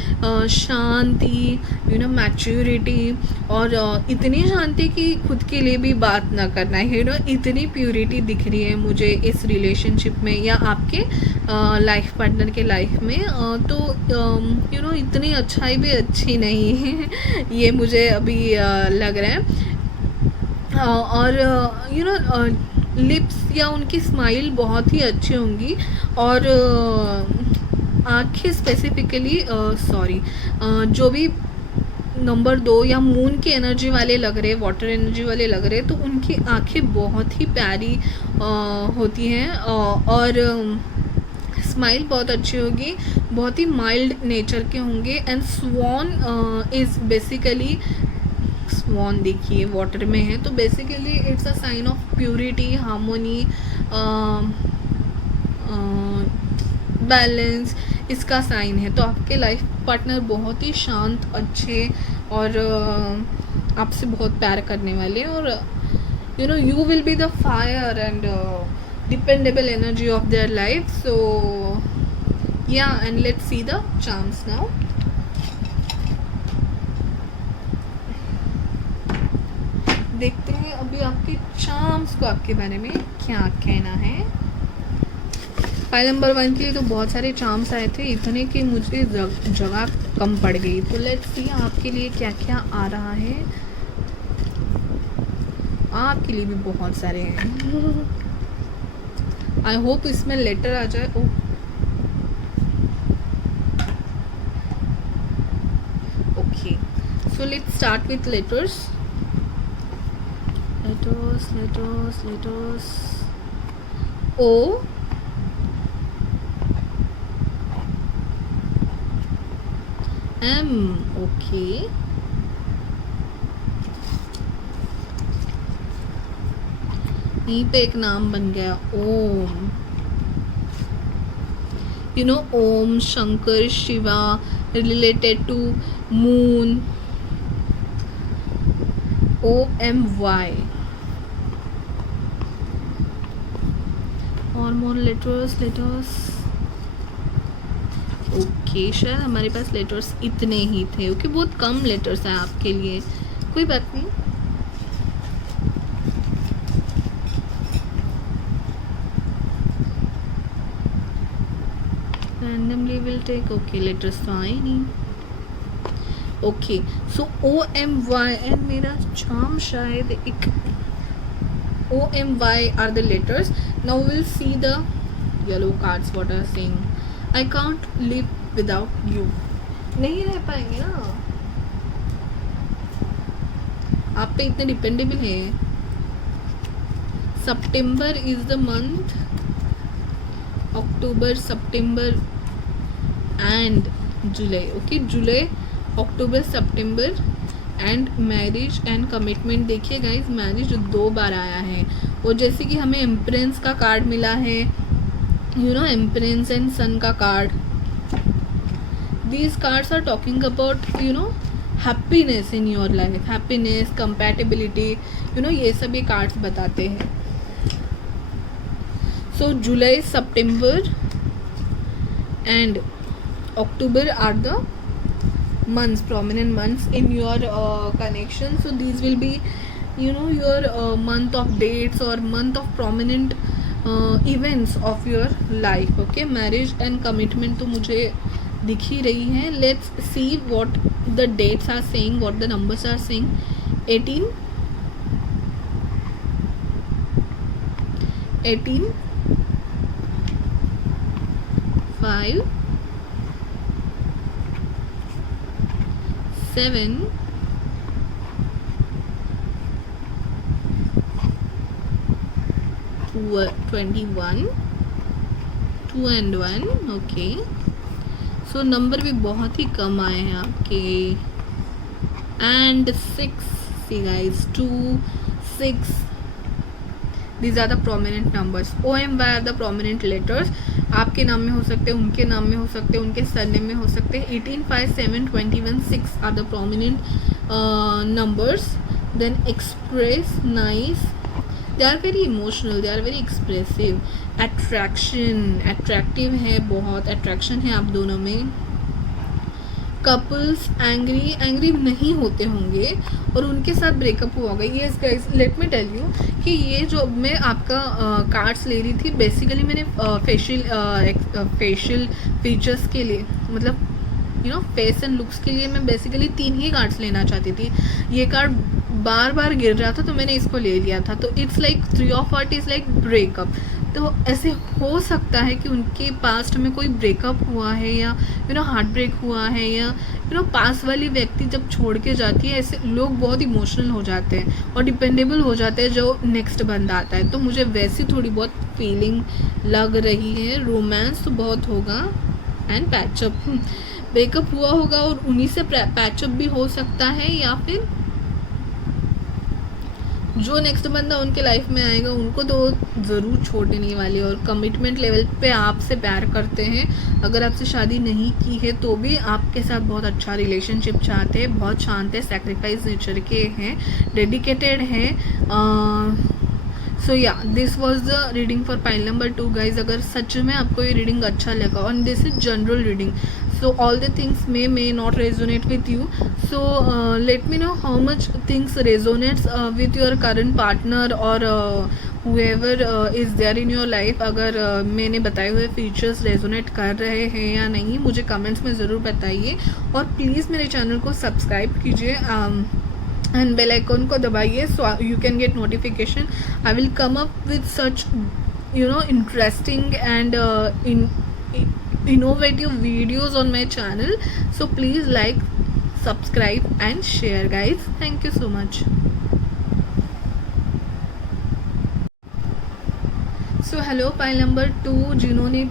शांति, मैच्योरिटी, और इतनी शांति कि खुद के लिए भी बात ना करना है, इतनी प्योरिटी दिख रही है मुझे इस रिलेशनशिप में या आपके लाइफ पार्टनर के लाइफ में। तो इतनी अच्छाई भी अच्छी नहीं है ये मुझे अभी लग रहा है। और लिप्स या उनकी स्माइल बहुत ही अच्छी होंगी, और आँखें स्पेसिफिकली जो भी नंबर 2 या मून की एनर्जी वाले लग रहे, वाटर एनर्जी वाले लग रहे, तो उनकी आँखें बहुत ही प्यारी होती हैं, और स्माइल बहुत अच्छी होगी, बहुत ही माइल्ड नेचर के होंगे। And swan is basically, swan देखिए वाटर में है, तो basically it's a sign of purity, harmony, balance, इसका साइन है। तो आपके लाइफ पार्टनर बहुत ही शांत, अच्छे और आपसे बहुत प्यार करने वाले हैं। और you know you will be the fire and dependable energy of their life. So yeah, and let's see the charms now. देखते हैं अभी आपके चार्म्स को आपके बारे में क्या कहना है। फाइल नंबर 1 के लिए तो बहुत सारे चार्म्स आए थे, इतने कि मुझे जगह कम पड़ गई। तो लेट्स सी आपके लिए क्या क्या आ रहा है। आपके लिए भी बहुत सारे हैं। आई होप इसमें लेटर आ जाए। Okay, so let's start with letters. Letters O, M, okay, यहीं पे एक नाम बन गया, Om. You know Om Shankar Shiva related to moon, OMY। और मोर लेटर्स। ओके, शायद हमारे पास लेटर्स इतने ही थे। ओके, बहुत कम लेटर्स हैं आपके लिए, कोई बात नहीं। randomly will take, okay, letters तो आए नहीं। ओके, सो OMY एंड मेरा चार्म शायद एक OMY are the letters. Now will see the yellow cards what are saying. I can't live without you, नहीं रह पाएंगे ना, आप पे इतने डिपेंडेबल है। September is the month, October, September and July. Okay, July, October, September and marriage and commitment. देखिए guys, marriage 2 बार आया है। और जैसे कि हमें एम्प्रेंस का कार्ड मिला है, you know empress and sun का card, these cards are talking about you know happiness in your life, happiness, compatibility, you know ये सब ये कार्ड्स बताते हैं। सो जुलाई, सितंबर and October are the months, prominent months in your connection. So these will be you know your month of dates or month of prominent events of your life. Okay, marriage and commitment तो मुझे दिख ही रही है। Let's see what the dates are saying, what the numbers are saying. 18 5 7 21 2 and 1। Okay, so number भी बहुत ही कम आए हैं आपके। And 6, see guys, 2 6, these are the prominent numbers. OMY are the prominent letters. आपके नाम में हो सकते हैं, उनके नाम में हो सकते हैं, उनके सरनेम में हो सकते हैं। 18 5 7 21 6 are the prominent numbers. Then express, nice, they are very emotional, they are very expressive. Attraction, attractive है, बहुत attraction है आप दोनों में। कपल्स एंग्री नहीं होते होंगे और उनके साथ ब्रेकअप हुआ होगा। Yes guys, let me tell you कि ये जो मैं आपका कार्ड्स ले रही थी, बेसिकली मैंने फेशियल फीचर्स के लिए, मतलब you know face and looks के लिए मैं बेसिकली 3 ही कार्ड्स लेना चाहती थी। ये कार्ड बार बार गिर रहा था तो मैंने इसको ले लिया था। तो it's like 3 of Hearts is like breakup, तो ऐसे हो सकता है कि उनके पास्ट में कोई ब्रेकअप हुआ है या हार्ट ब्रेक हुआ है, या पास वाली व्यक्ति जब छोड़ के जाती है, ऐसे लोग बहुत इमोशनल हो जाते हैं और डिपेंडेबल हो जाते हैं जो नेक्स्ट बंदा आता है। तो मुझे वैसी थोड़ी बहुत फीलिंग लग रही है। रोमांस तो बहुत होगा एंड पैचअप, ब्रेकअप हुआ होगा और उन्हीं से पैचअप भी हो सकता है, या फिर जो नेक्स्ट बंदा उनके लाइफ में आएगा उनको तो ज़रूर छोड़ने नहीं वाले, और कमिटमेंट लेवल पे आपसे प्यार करते हैं। अगर आपसे शादी नहीं की है तो भी आपके साथ बहुत अच्छा रिलेशनशिप चाहते हैं, बहुत शांत है, सैक्रिफाइस नेचर के हैं, डेडिकेटेड हैं। सो या this was the reading for pile number 2 guys. अगर सच में आपको ये रीडिंग अच्छा लगा, और this is general reading, so all the things may not resonate with you, so let me know how much things resonates with your current partner or whoever is there in your life। अगर मैंने बताए हुए features resonate कर रहे हैं या नहीं, मुझे कमेंट्स में ज़रूर बताइए, और प्लीज़ मेरे चैनल को सब्सक्राइब कीजिए एंड बेल आइकन को दबाइए, so you can get notification. I will come up with such interesting and innovative videos on my channel, so please like, subscribe and share guys. Thank you so much. So hello pile number 2, जिन्होंने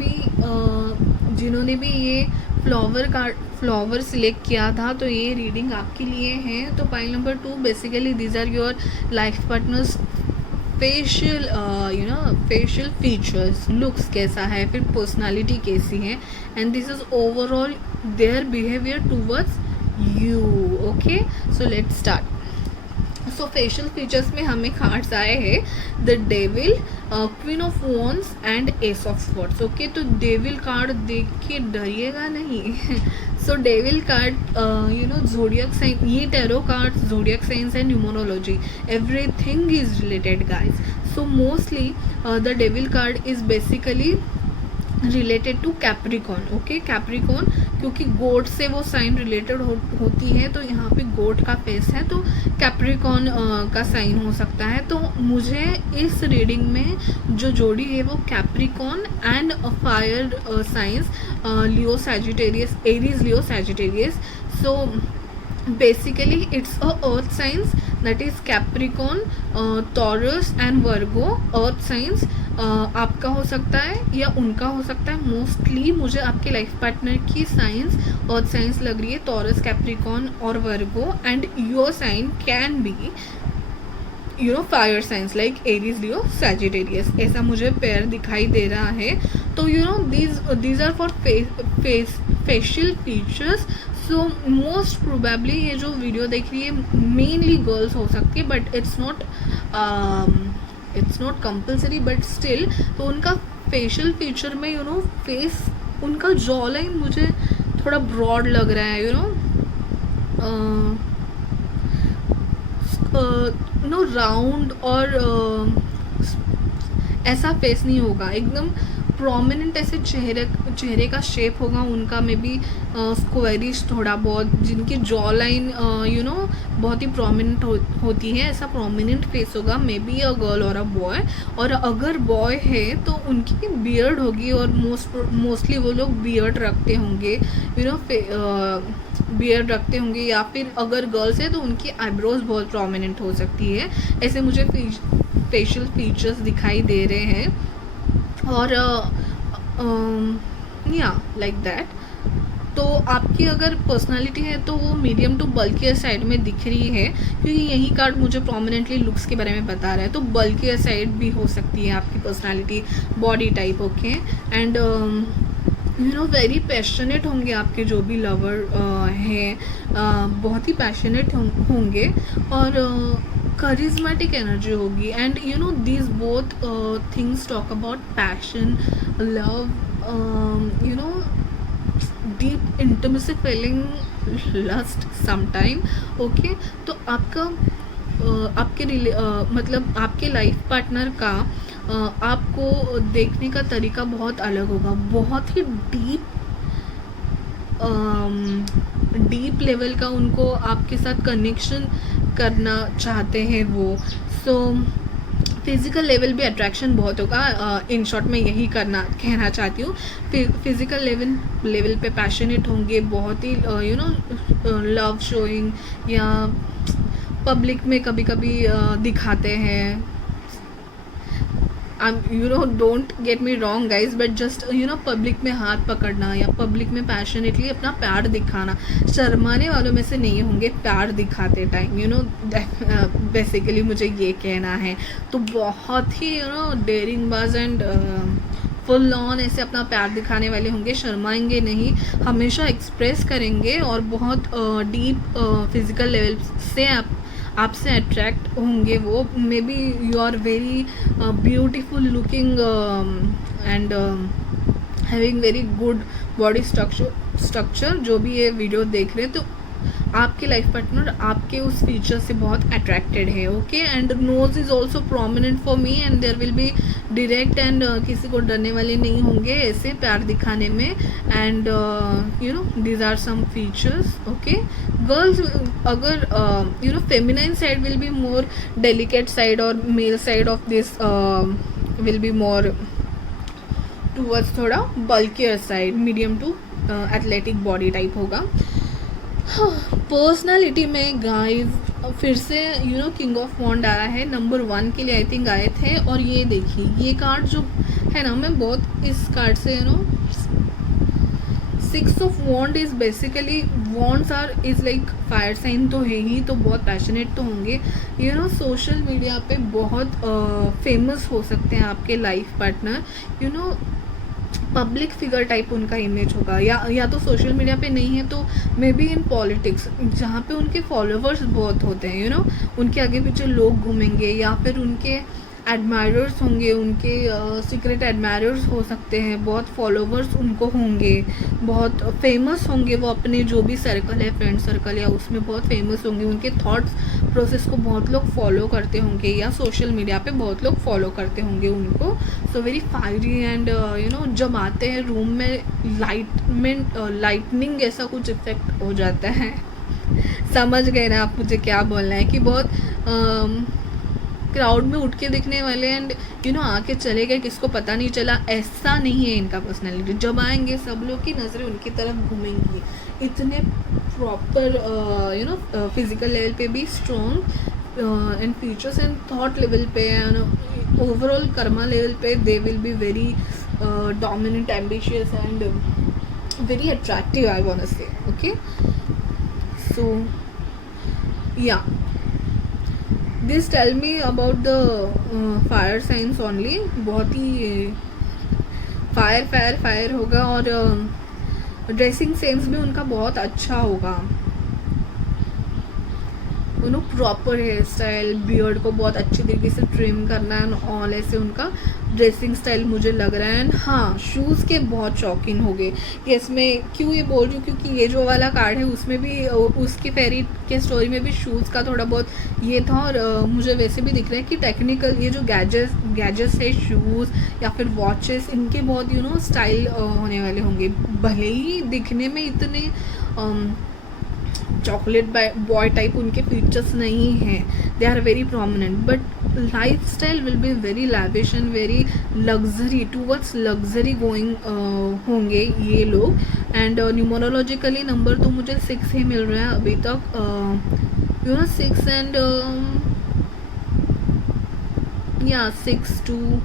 भी ये flower select किया था, तो ये reading आपके लिए है। तो pile number 2 basically these are your life partner's facial features, looks कैसा है, फिर पर्सनालिटी कैसी है, and this is overall their behaviour towards you. Okay, so let's start. So facial features में हमें कार्ड्स आए हैं the devil, queen of wands and ace of swords. Okay, तो डेविल कार्ड देख के डरिएगा नहीं। So devil card zodiac sign, ये tarot card zodiac science and numerology, everything is related guys. So mostly the devil card is basically related to Capricorn. Okay, Capricorn क्योंकि goat से वो sign related होती है, तो यहाँ पे गोट का फेस है, तो कैप्रिकॉन का साइन हो सकता है। तो मुझे इस रीडिंग में जो जोड़ी है वो Capricorn and fire science, Leo Sagittarius, Aries Leo Sagittarius. So basically it's a earth signs, that is Capricorn, Taurus and Virgo। earth signs आपका हो सकता है या उनका हो सकता है। मोस्टली मुझे आपके लाइफ पार्टनर की साइंस अर्थ साइंस लग रही है, टॉरस, कैप्रिकॉन और Virgo, and your sign can be fire signs like Aries, Leo, Sagittarius, ऐसा मुझे पेयर दिखाई दे रहा है। तो these are for facial features. So most probably ये जो वीडियो देख रही है मेनली गर्ल्स हो सकती है, but it's not compulsory, but still. तो उनका फेशियल फीचर में फेस, उनका जॉ लाइन मुझे थोड़ा ब्रॉड लग रहा है, राउंड, और ऐसा फेस नहीं होगा, एकदम प्रोमिनेंट ऐसे चेहरे का शेप होगा उनका, मे बी स्क्वायरिश थोड़ा बहुत, जिनकी जॉ लाइन बहुत ही प्रोमिनेंट होती है, ऐसा प्रोमिनेंट फेस होगा, मे बी अ गर्ल और अ बॉय। और अगर बॉय है तो उनकी बियर्ड होगी, और मोस्टली वो लोग बियर्ड रखते होंगे, बियर्ड रखते होंगे, या फिर अगर गर्ल्स है तो उनकी आईब्रोज बहुत प्रोमिनेंट हो सकती है। ऐसे मुझे फेशियल फीचर्स दिखाई दे रहे हैं, और या लाइक दैट। तो आपकी अगर पर्सनालिटी है तो वो मीडियम टू बल्कियर साइड में दिख रही है, क्योंकि यही कार्ड मुझे प्रोमिनेंटली लुक्स के बारे में बता रहा है, तो बल्कियर साइड भी हो सकती है आपकी personality, body type. Okay, and very passionate होंगे आपके जो भी लवर हैं, बहुत ही पैशनेट होंगे, और charismatic energy होगी, and these both things talk about passion, love, deep intimacy feeling, lust sometime। okay, तो आपका मतलब आपके लाइफ पार्टनर का आपको देखने का तरीका बहुत अलग होगा, बहुत ही डीप लेवल का उनको आपके साथ कनेक्शन करना चाहते हैं वो। सो फिज़िकल लेवल भी अट्रैक्शन बहुत होगा। इन शॉर्ट मैं यही कहना चाहती हूँ। फिज़िकल लेवल पे पैशनेट होंगे, बहुत ही लव शोइंग, या पब्लिक में कभी कभी दिखाते हैं। Don't get me wrong guys, but just public में हाथ पकड़ना या पब्लिक में पैशनेटली अपना प्यार दिखाना, शर्माने वालों में से नहीं होंगे प्यार दिखाते टाइम। बेसिकली मुझे ये कहना है। तो बहुत ही डेयरिंग बाज एंड फुल ऑन ऐसे अपना प्यार दिखाने वाले होंगे, शर्माएंगे नहीं, हमेशा एक्सप्रेस करेंगे, और बहुत डीप फिज़िकल लेवल से आपसे अट्रैक्ट होंगे। वो may be you are very beautiful looking and having very good body structure. जो भी ये वीडियो देख रहे हैं, तो आपके लाइफ पार्टनर आपके उस फीचर से बहुत अट्रैक्टेड है। Okay, and nose is also prominent for me, and there will be direct, and किसी को डरने वाले नहीं होंगे ऐसे प्यार दिखाने में। And these are some features. Okay, girls, अगर feminine side will be more delicate side, और male side of this will be more towards थोड़ा bulkier side, medium to athletic body type होगा। पर्सनालिटी में गाइस फिर से king of वॉन्ड आया है, number 1 के लिए आई थिंक आए थे। और ये देखिए, ये कार्ड जो है ना, मैं बहुत इस कार्ड से 6 of wand is basically, wands are is like fire sign तो है ही, तो बहुत पैशनेट तो होंगे। सोशल मीडिया पे बहुत फेमस हो सकते हैं आपके life partner. Public figure type उनका इमेज होगा, या तो सोशल मीडिया पे नहीं है तो मे बी इन पॉलिटिक्स, जहाँ पे उनके फॉलोवर्स बहुत होते हैं। उनके आगे पीछे लोग घूमेंगे, या फिर उनके एडमायरर्स होंगे, उनके सीक्रेट एडमायरर्स हो सकते हैं, बहुत फॉलोवर्स उनको होंगे, बहुत फेमस होंगे वो अपने जो भी सर्कल है, फ्रेंड सर्कल या उसमें बहुत फेमस होंगे। उनके थॉट्स प्रोसेस को बहुत लोग फॉलो करते होंगे, या सोशल मीडिया पे बहुत लोग फॉलो करते होंगे उनको। सो वेरी फायरी, एंड जब आते हैं रूम में लाइटनिंग ऐसा कुछ इफेक्ट हो जाता है। समझ गए ना आप मुझे क्या बोलना है, कि बहुत क्राउड में उठ के दिखने वाले, एंड आके चले गए, किसको पता नहीं चला, ऐसा नहीं है इनका पर्सनैलिटी। जब आएंगे सब लोग की नज़रें उनकी तरफ घूमेंगी। इतने प्रॉपर फिजिकल लेवल पे भी strong, and features and thought level पे, ओवरऑल कर्मा लेवल पे they will be very dominant, ambitious and very attractive, I want to say. Okay, so या this tell me about the fire science only. बहुत ही fire होगा, और dressing sense भी उनका बहुत अच्छा होगा। प्रॉपर हेयर स्टाइल, बियर्ड को बहुत अच्छी तरीके से ट्रिम करना है, ऑल ऐसे उनका ड्रेसिंग स्टाइल मुझे लग रहा है। एंड हाँ, शूज़ के बहुत शौकीन हो गए। यस, मैं क्यों ये बोल रही हूँ, क्योंकि ये जो वाला कार्ड है उसमें भी, उसकी फेरी के स्टोरी में भी शूज़ का थोड़ा बहुत ये था। और मुझे वैसे भी दिख रहा है कि टेक्निकल ये जो गैजेट्स है, शूज़ या फिर वॉचेस, इनके बहुत स्टाइल होने वाले होंगे। भले ही दिखने में इतने चॉकलेट बॉय टाइप उनके फीचर्स नहीं हैं, they are very prominent, but lifestyle will be very lavish and very luxury, towards luxury going होंगे ये लोग। एंड न्यूमरोलॉजिकली नंबर तो मुझे 6 ही मिल रहा है अभी तक, 6 एंड 6 2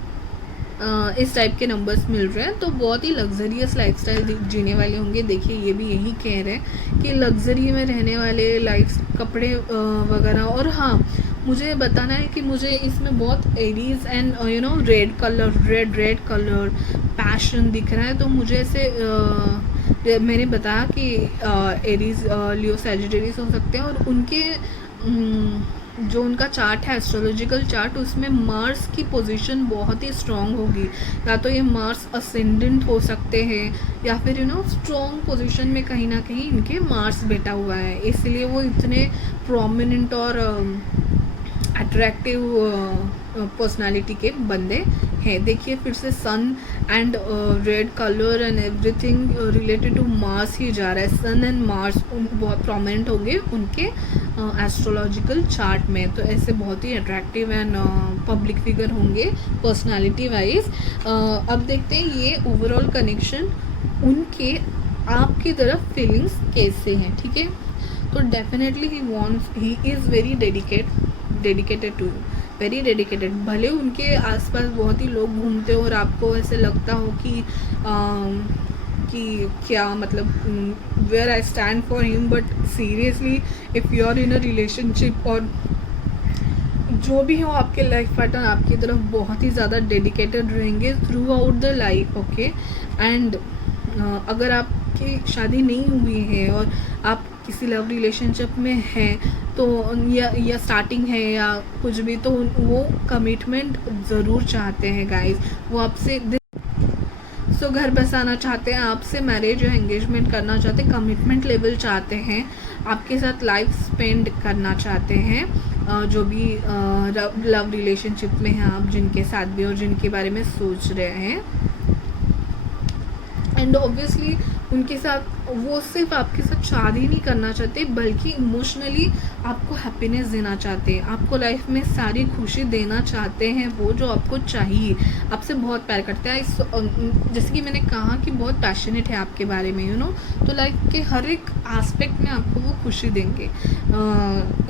इस टाइप के नंबर्स मिल रहे हैं। तो बहुत ही लग्जरियस लाइफस्टाइल जीने वाले होंगे। देखिए, ये भी यही कह रहे हैं कि लग्जरी में रहने वाले, लाइफ कपड़े वगैरह। और हाँ, मुझे बताना है कि मुझे इसमें बहुत Aries and red colour passion दिख रहा है। तो मुझे ऐसे मैंने बताया कि एरीज, लियो, सैजिटेरियस हो सकते हैं, और उनके जो उनका चार्ट है, एस्ट्रोलॉजिकल चार्ट, उसमें मार्स की पोजीशन बहुत ही स्ट्रॉन्ग होगी। या तो ये मार्स असेंडेंट हो सकते हैं, या फिर स्ट्रॉन्ग पोजीशन में कहीं ना कहीं इनके मार्स बैठा हुआ है, इसलिए वो इतने प्रोमिनेंट और अट्रैक्टिव पर्सनालिटी के बंदे हैं। देखिए, फिर से sun and red colour and everything related to Mars ही जा रहा है। सन एंड मार्स बहुत प्रोमिनेंट होंगे उनके एस्ट्रोलॉजिकल चार्ट में। तो ऐसे बहुत ही अट्रैक्टिव एंड पब्लिक फिगर होंगे पर्सनालिटी वाइज। अब देखते हैं ये ओवरऑल कनेक्शन उनके आपकी तरफ फीलिंग्स कैसे हैं, ठीक है। तो definitely he is very dedicated to you, very dedicated. भले उनके आसपास बहुत ही लोग घूमते हो और आपको ऐसे लगता हो कि क्या मतलब where I stand for him, but seriously if you are in a relationship और जो भी हो आपके लाइफ पार्टनर आपकी तरफ बहुत ही ज़्यादा डेडिकेटेड रहेंगे through out the life, okay. And अगर आपकी शादी नहीं हुई है और आप किसी लव रिलेशनशिप में हैं तो या स्टार्टिंग है या कुछ भी, तो वो कमिटमेंट ज़रूर चाहते हैं गाइस। वो आपसे सो घर बसाना चाहते हैं, आपसे मैरिज या एंगेजमेंट करना चाहते हैं, कमिटमेंट लेवल चाहते हैं, आपके साथ लाइफ स्पेंड करना चाहते हैं। जो भी लव रिलेशनशिप में हैं आप, जिनके साथ भी और जिनके बारे में सोच रहे हैं। एंड ऑब्वियसली उनके साथ वो सिर्फ आपके साथ शादी नहीं करना चाहते बल्कि इमोशनली आपको हैप्पीनेस देना चाहते हैं, आपको लाइफ में सारी खुशी देना चाहते हैं, वो जो आपको चाहिए। आपसे बहुत प्यार करते हैं, जैसे कि मैंने कहा कि बहुत पैशनेट है आपके बारे में, यू नो। तो लाइफ के हर एक एस्पेक्ट में आपको वो खुशी देंगे,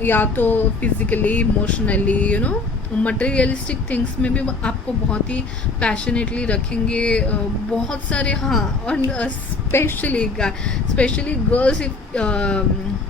या तो physically, emotionally, you know. Materialistic things में भी आपको बहुत ही पैशनेटली रखेंगे, बहुत सारे। हाँ, और specially girls, if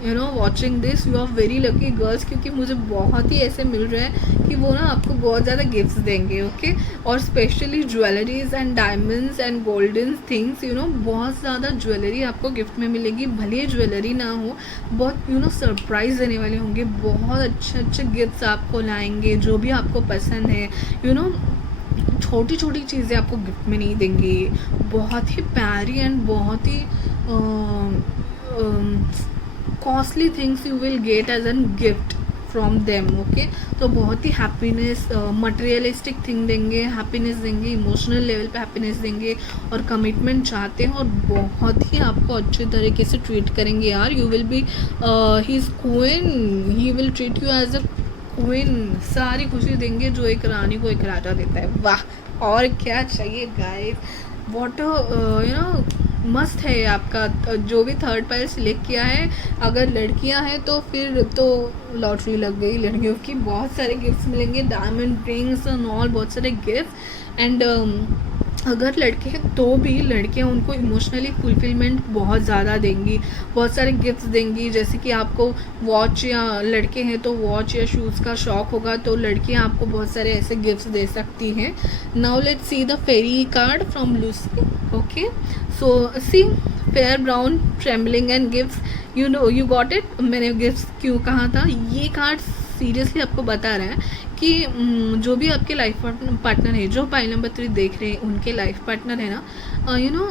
you know watching this, you are very lucky girls, क्योंकि मुझे बहुत ही ऐसे मिल रहे हैं कि वो ना आपको बहुत ज़्यादा गिफ्ट्स देंगे, ओके। और specially jewelleries and diamonds and golden things, you know, बहुत ज़्यादा ज्वेलरी आपको गिफ्ट में मिलेगी। भले ज्वेलरी ना हो, बहुत यू नो सरप्राइज देने वाले होंगे, बहुत अच्छे अच्छे गिफ्ट्स आपको लाएंगे जो भी आपको पसंद है, यू नो। छोटी छोटी चीज़ें आपको गिफ्ट में नहीं देंगे, बहुत ही प्यारी एंड बहुत ही costly things you will get as an gift from them, okay. तो बहुत ही हैप्पीनेस, मटेरियलिस्टिक थिंग देंगे, हैप्पीनेस देंगे, इमोशनल लेवल पे हैप्पीनेस देंगे और कमिटमेंट चाहते हैं और बहुत ही आपको अच्छे तरीके से ट्रीट करेंगे यार। You will be he is queen, he will treat you as a queen. सारी खुशी देंगे जो एक रानी को एक राजा देता है। वाह, और क्या चाहिए गाइस। व्हाट यू नो मस्त है आपका जो भी थर्ड पाइल सिलेक्ट किया है। अगर लड़कियां हैं तो फिर तो लॉटरी लग गई, लड़कियों की बहुत सारे गिफ्ट्स मिलेंगे, डायमंड रिंग्स एंड ऑल, बहुत सारे गिफ्ट। एंड अगर लड़के हैं तो भी लड़कियां उनको इमोशनली फुलफिलमेंट बहुत ज़्यादा देंगी, बहुत सारे गिफ्ट्स देंगी। जैसे कि आपको वॉच, या लड़के हैं तो वॉच या शूज़ का शौक होगा तो लड़कियां आपको बहुत सारे ऐसे गिफ्ट्स दे सकती हैं। Now let's see the fairy card from Lucy, okay. So see fair brown trembling and gifts, you know you got it. मैंने गिफ्ट्स क्यों कहा था, ये कार्ड सीरियसली आपको बता रहा है कि जो भी आपके लाइफ पार्टनर है, जो पाइल नंबर 3 देख रहे हैं, उनके लाइफ पार्टनर है ना, you know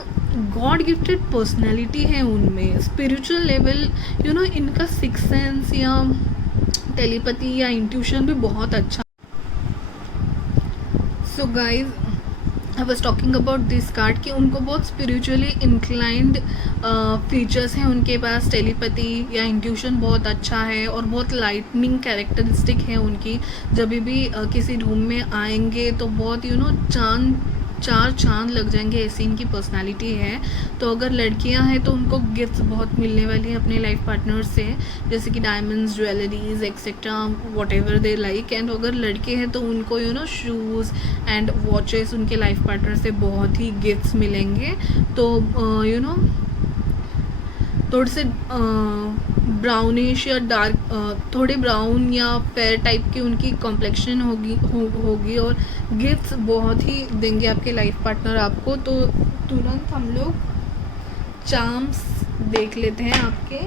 God gifted personality है उनमें, स्पिरिचुअल लेवल, यू नो इनका सिक्स सेंस या टेलीपैथी या इंट्यूशन भी बहुत अच्छा। So guys I was talking about this card कि उनको बहुत स्पिरिचुअली इंक्लाइंड फीचर्स हैं उनके पास, टेलीपैथी या इंट्यूशन बहुत अच्छा है और बहुत लाइटनिंग कैरेक्टरिस्टिक है उनकी। जब भी किसी रूम में आएंगे तो बहुत यू नो चार चांद लग जाएंगे, ऐसी इनकी पर्सनालिटी है। तो अगर लड़कियां हैं तो उनको गिफ्ट्स बहुत मिलने वाली हैं अपने लाइफ पार्टनर से, जैसे कि diamonds, jewelleries etcetera, what ever they like. And अगर लड़के हैं तो उनको you know shoes and watches उनके लाइफ पार्टनर से बहुत ही गिफ्ट्स मिलेंगे। तो यू नो थोड़े से ब्राउनिश या डार्क, थोड़े ब्राउन या फेयर टाइप की उनकी कॉम्प्लेक्शन होगी और गिफ्ट्स बहुत ही देंगे आपके लाइफ पार्टनर आपको। तो तुरंत हम लोग चार्म्स देख लेते हैं आपके।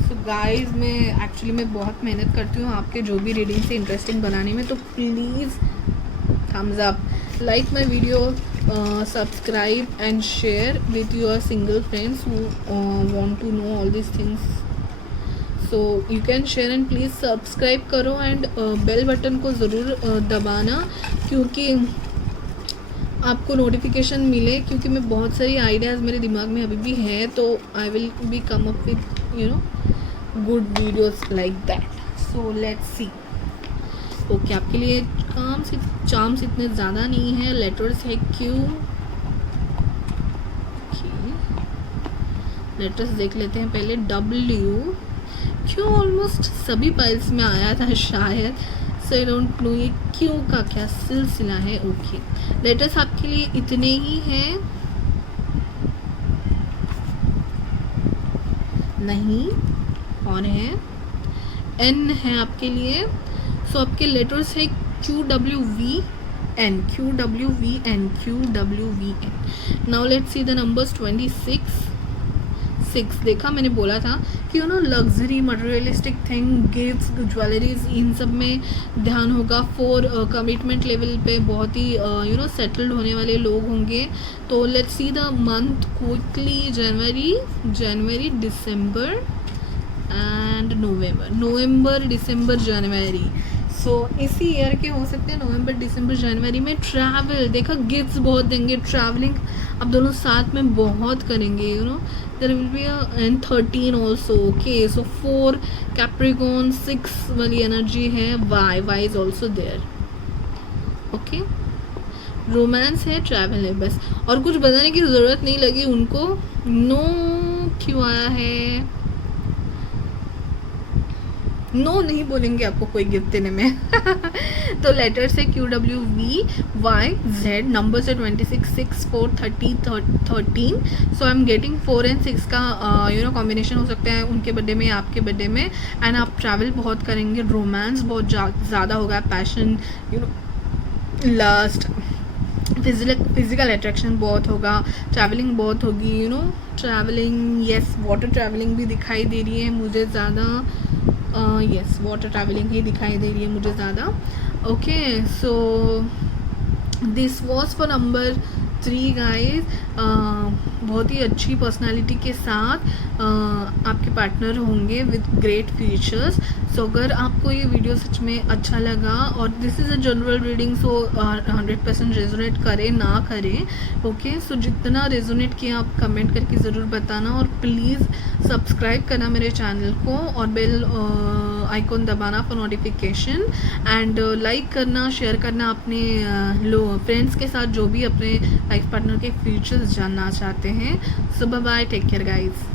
सो गाइस मैं बहुत मेहनत करती हूँ आपके जो भी रीडिंग से इंटरेस्टिंग बनाने में, तो please thumbs up, like my video, subscribe and share with your single friends who want to know all these things. So you can share and please subscribe करो and बेल बटन को ज़रूर दबाना, क्योंकि आपको notification मिले, क्योंकि मैं बहुत सारी आइडियाज़ मेरे दिमाग में अभी भी है, तो I will be come up with good videos like that. So let's see. Okay, आपके लिए चार्म्स इतने ज़्यादा नहीं है. लेटर्स है क्यू. लेटर्स देख लेते हैं पहले. डब्ल्यू. क्यू ऑलमोस्ट सभी फाइल्स में आया था शायद, सो आई डोंट नो ये क्यू का क्या सिलसिला है. ओके, लेटर्स आपके लिए इतने ही हैं. नहीं, और है एन है आपके लिए. सो आपके लेटर्स है Q W V N. Q W V N. Q W V N. Now let's see the numbers. 26. देखा, मैंने बोला था कि luxury materialistic thing, gifts, jewelleries, इन सब में ध्यान होगा. 4 कमिटमेंट लेवल पे बहुत ही सेटल्ड होने वाले लोग होंगे. तो let's see the month quickly. जनवरी, दिसंबर एंड नवंबर, दिसंबर, जनवरी. सो इसी ईयर के हो सकते हैं. नवंबर, दिसंबर, जनवरी में ट्रैवल. देखा, गिफ्ट्स बहुत देंगे. ट्रैवलिंग आप दोनों साथ में बहुत करेंगे. There will be and 13 also. Okay, so 4 Capricorn. 6 वाली एनर्जी है. Y is also there. Okay, romance है, ट्रैवल है, बस. और कुछ बताने की ज़रूरत नहीं लगी उनको. नो क्यों आया है? नो नहीं बोलेंगे आपको कोई गिफ्ट देने में. तो लेटर से Q W V Y Z. Number से 26, 6, 4, 30, 13. So I am getting 4 and 6 का कॉम्बिनेशन हो सकता है उनके बर्थडे में, आपके बर्थडे में. एंड आप ट्रैवल बहुत करेंगे. रोमांस बहुत ज़्यादा होगा. पैशन, लस्ट, फिजिकल अट्रैक्शन बहुत होगा. ट्रैवलिंग बहुत होगी. Travelling, yes. वाटर ट्रैवलिंग भी दिखाई दे रही है मुझे ज़्यादा. यस, वाटर ट्रैवलिंग ही दिखाई दे रही है मुझे ज़्यादा. Okay, so this was for number 3 guys. बहुत ही अच्छी पर्सनालिटी के साथ आपके पार्टनर होंगे विद ग्रेट फीचर्स. सो अगर आपको ये वीडियो सच में अच्छा लगा, और this is a general reading, so 100% resonate करे ना करे. ओके, सो जितना रेजोनेट किया आप कमेंट करके ज़रूर बताना. और प्लीज़ सब्सक्राइब करना मेरे चैनल को, और बेल आइकॉन दबाना फॉर नोटिफिकेशन. एंड लाइक करना, शेयर करना अपने फ्रेंड्स के साथ जो भी अपने लाइफ पार्टनर के फीचर्स जानना चाहते हैं. So bye bye, take care guys.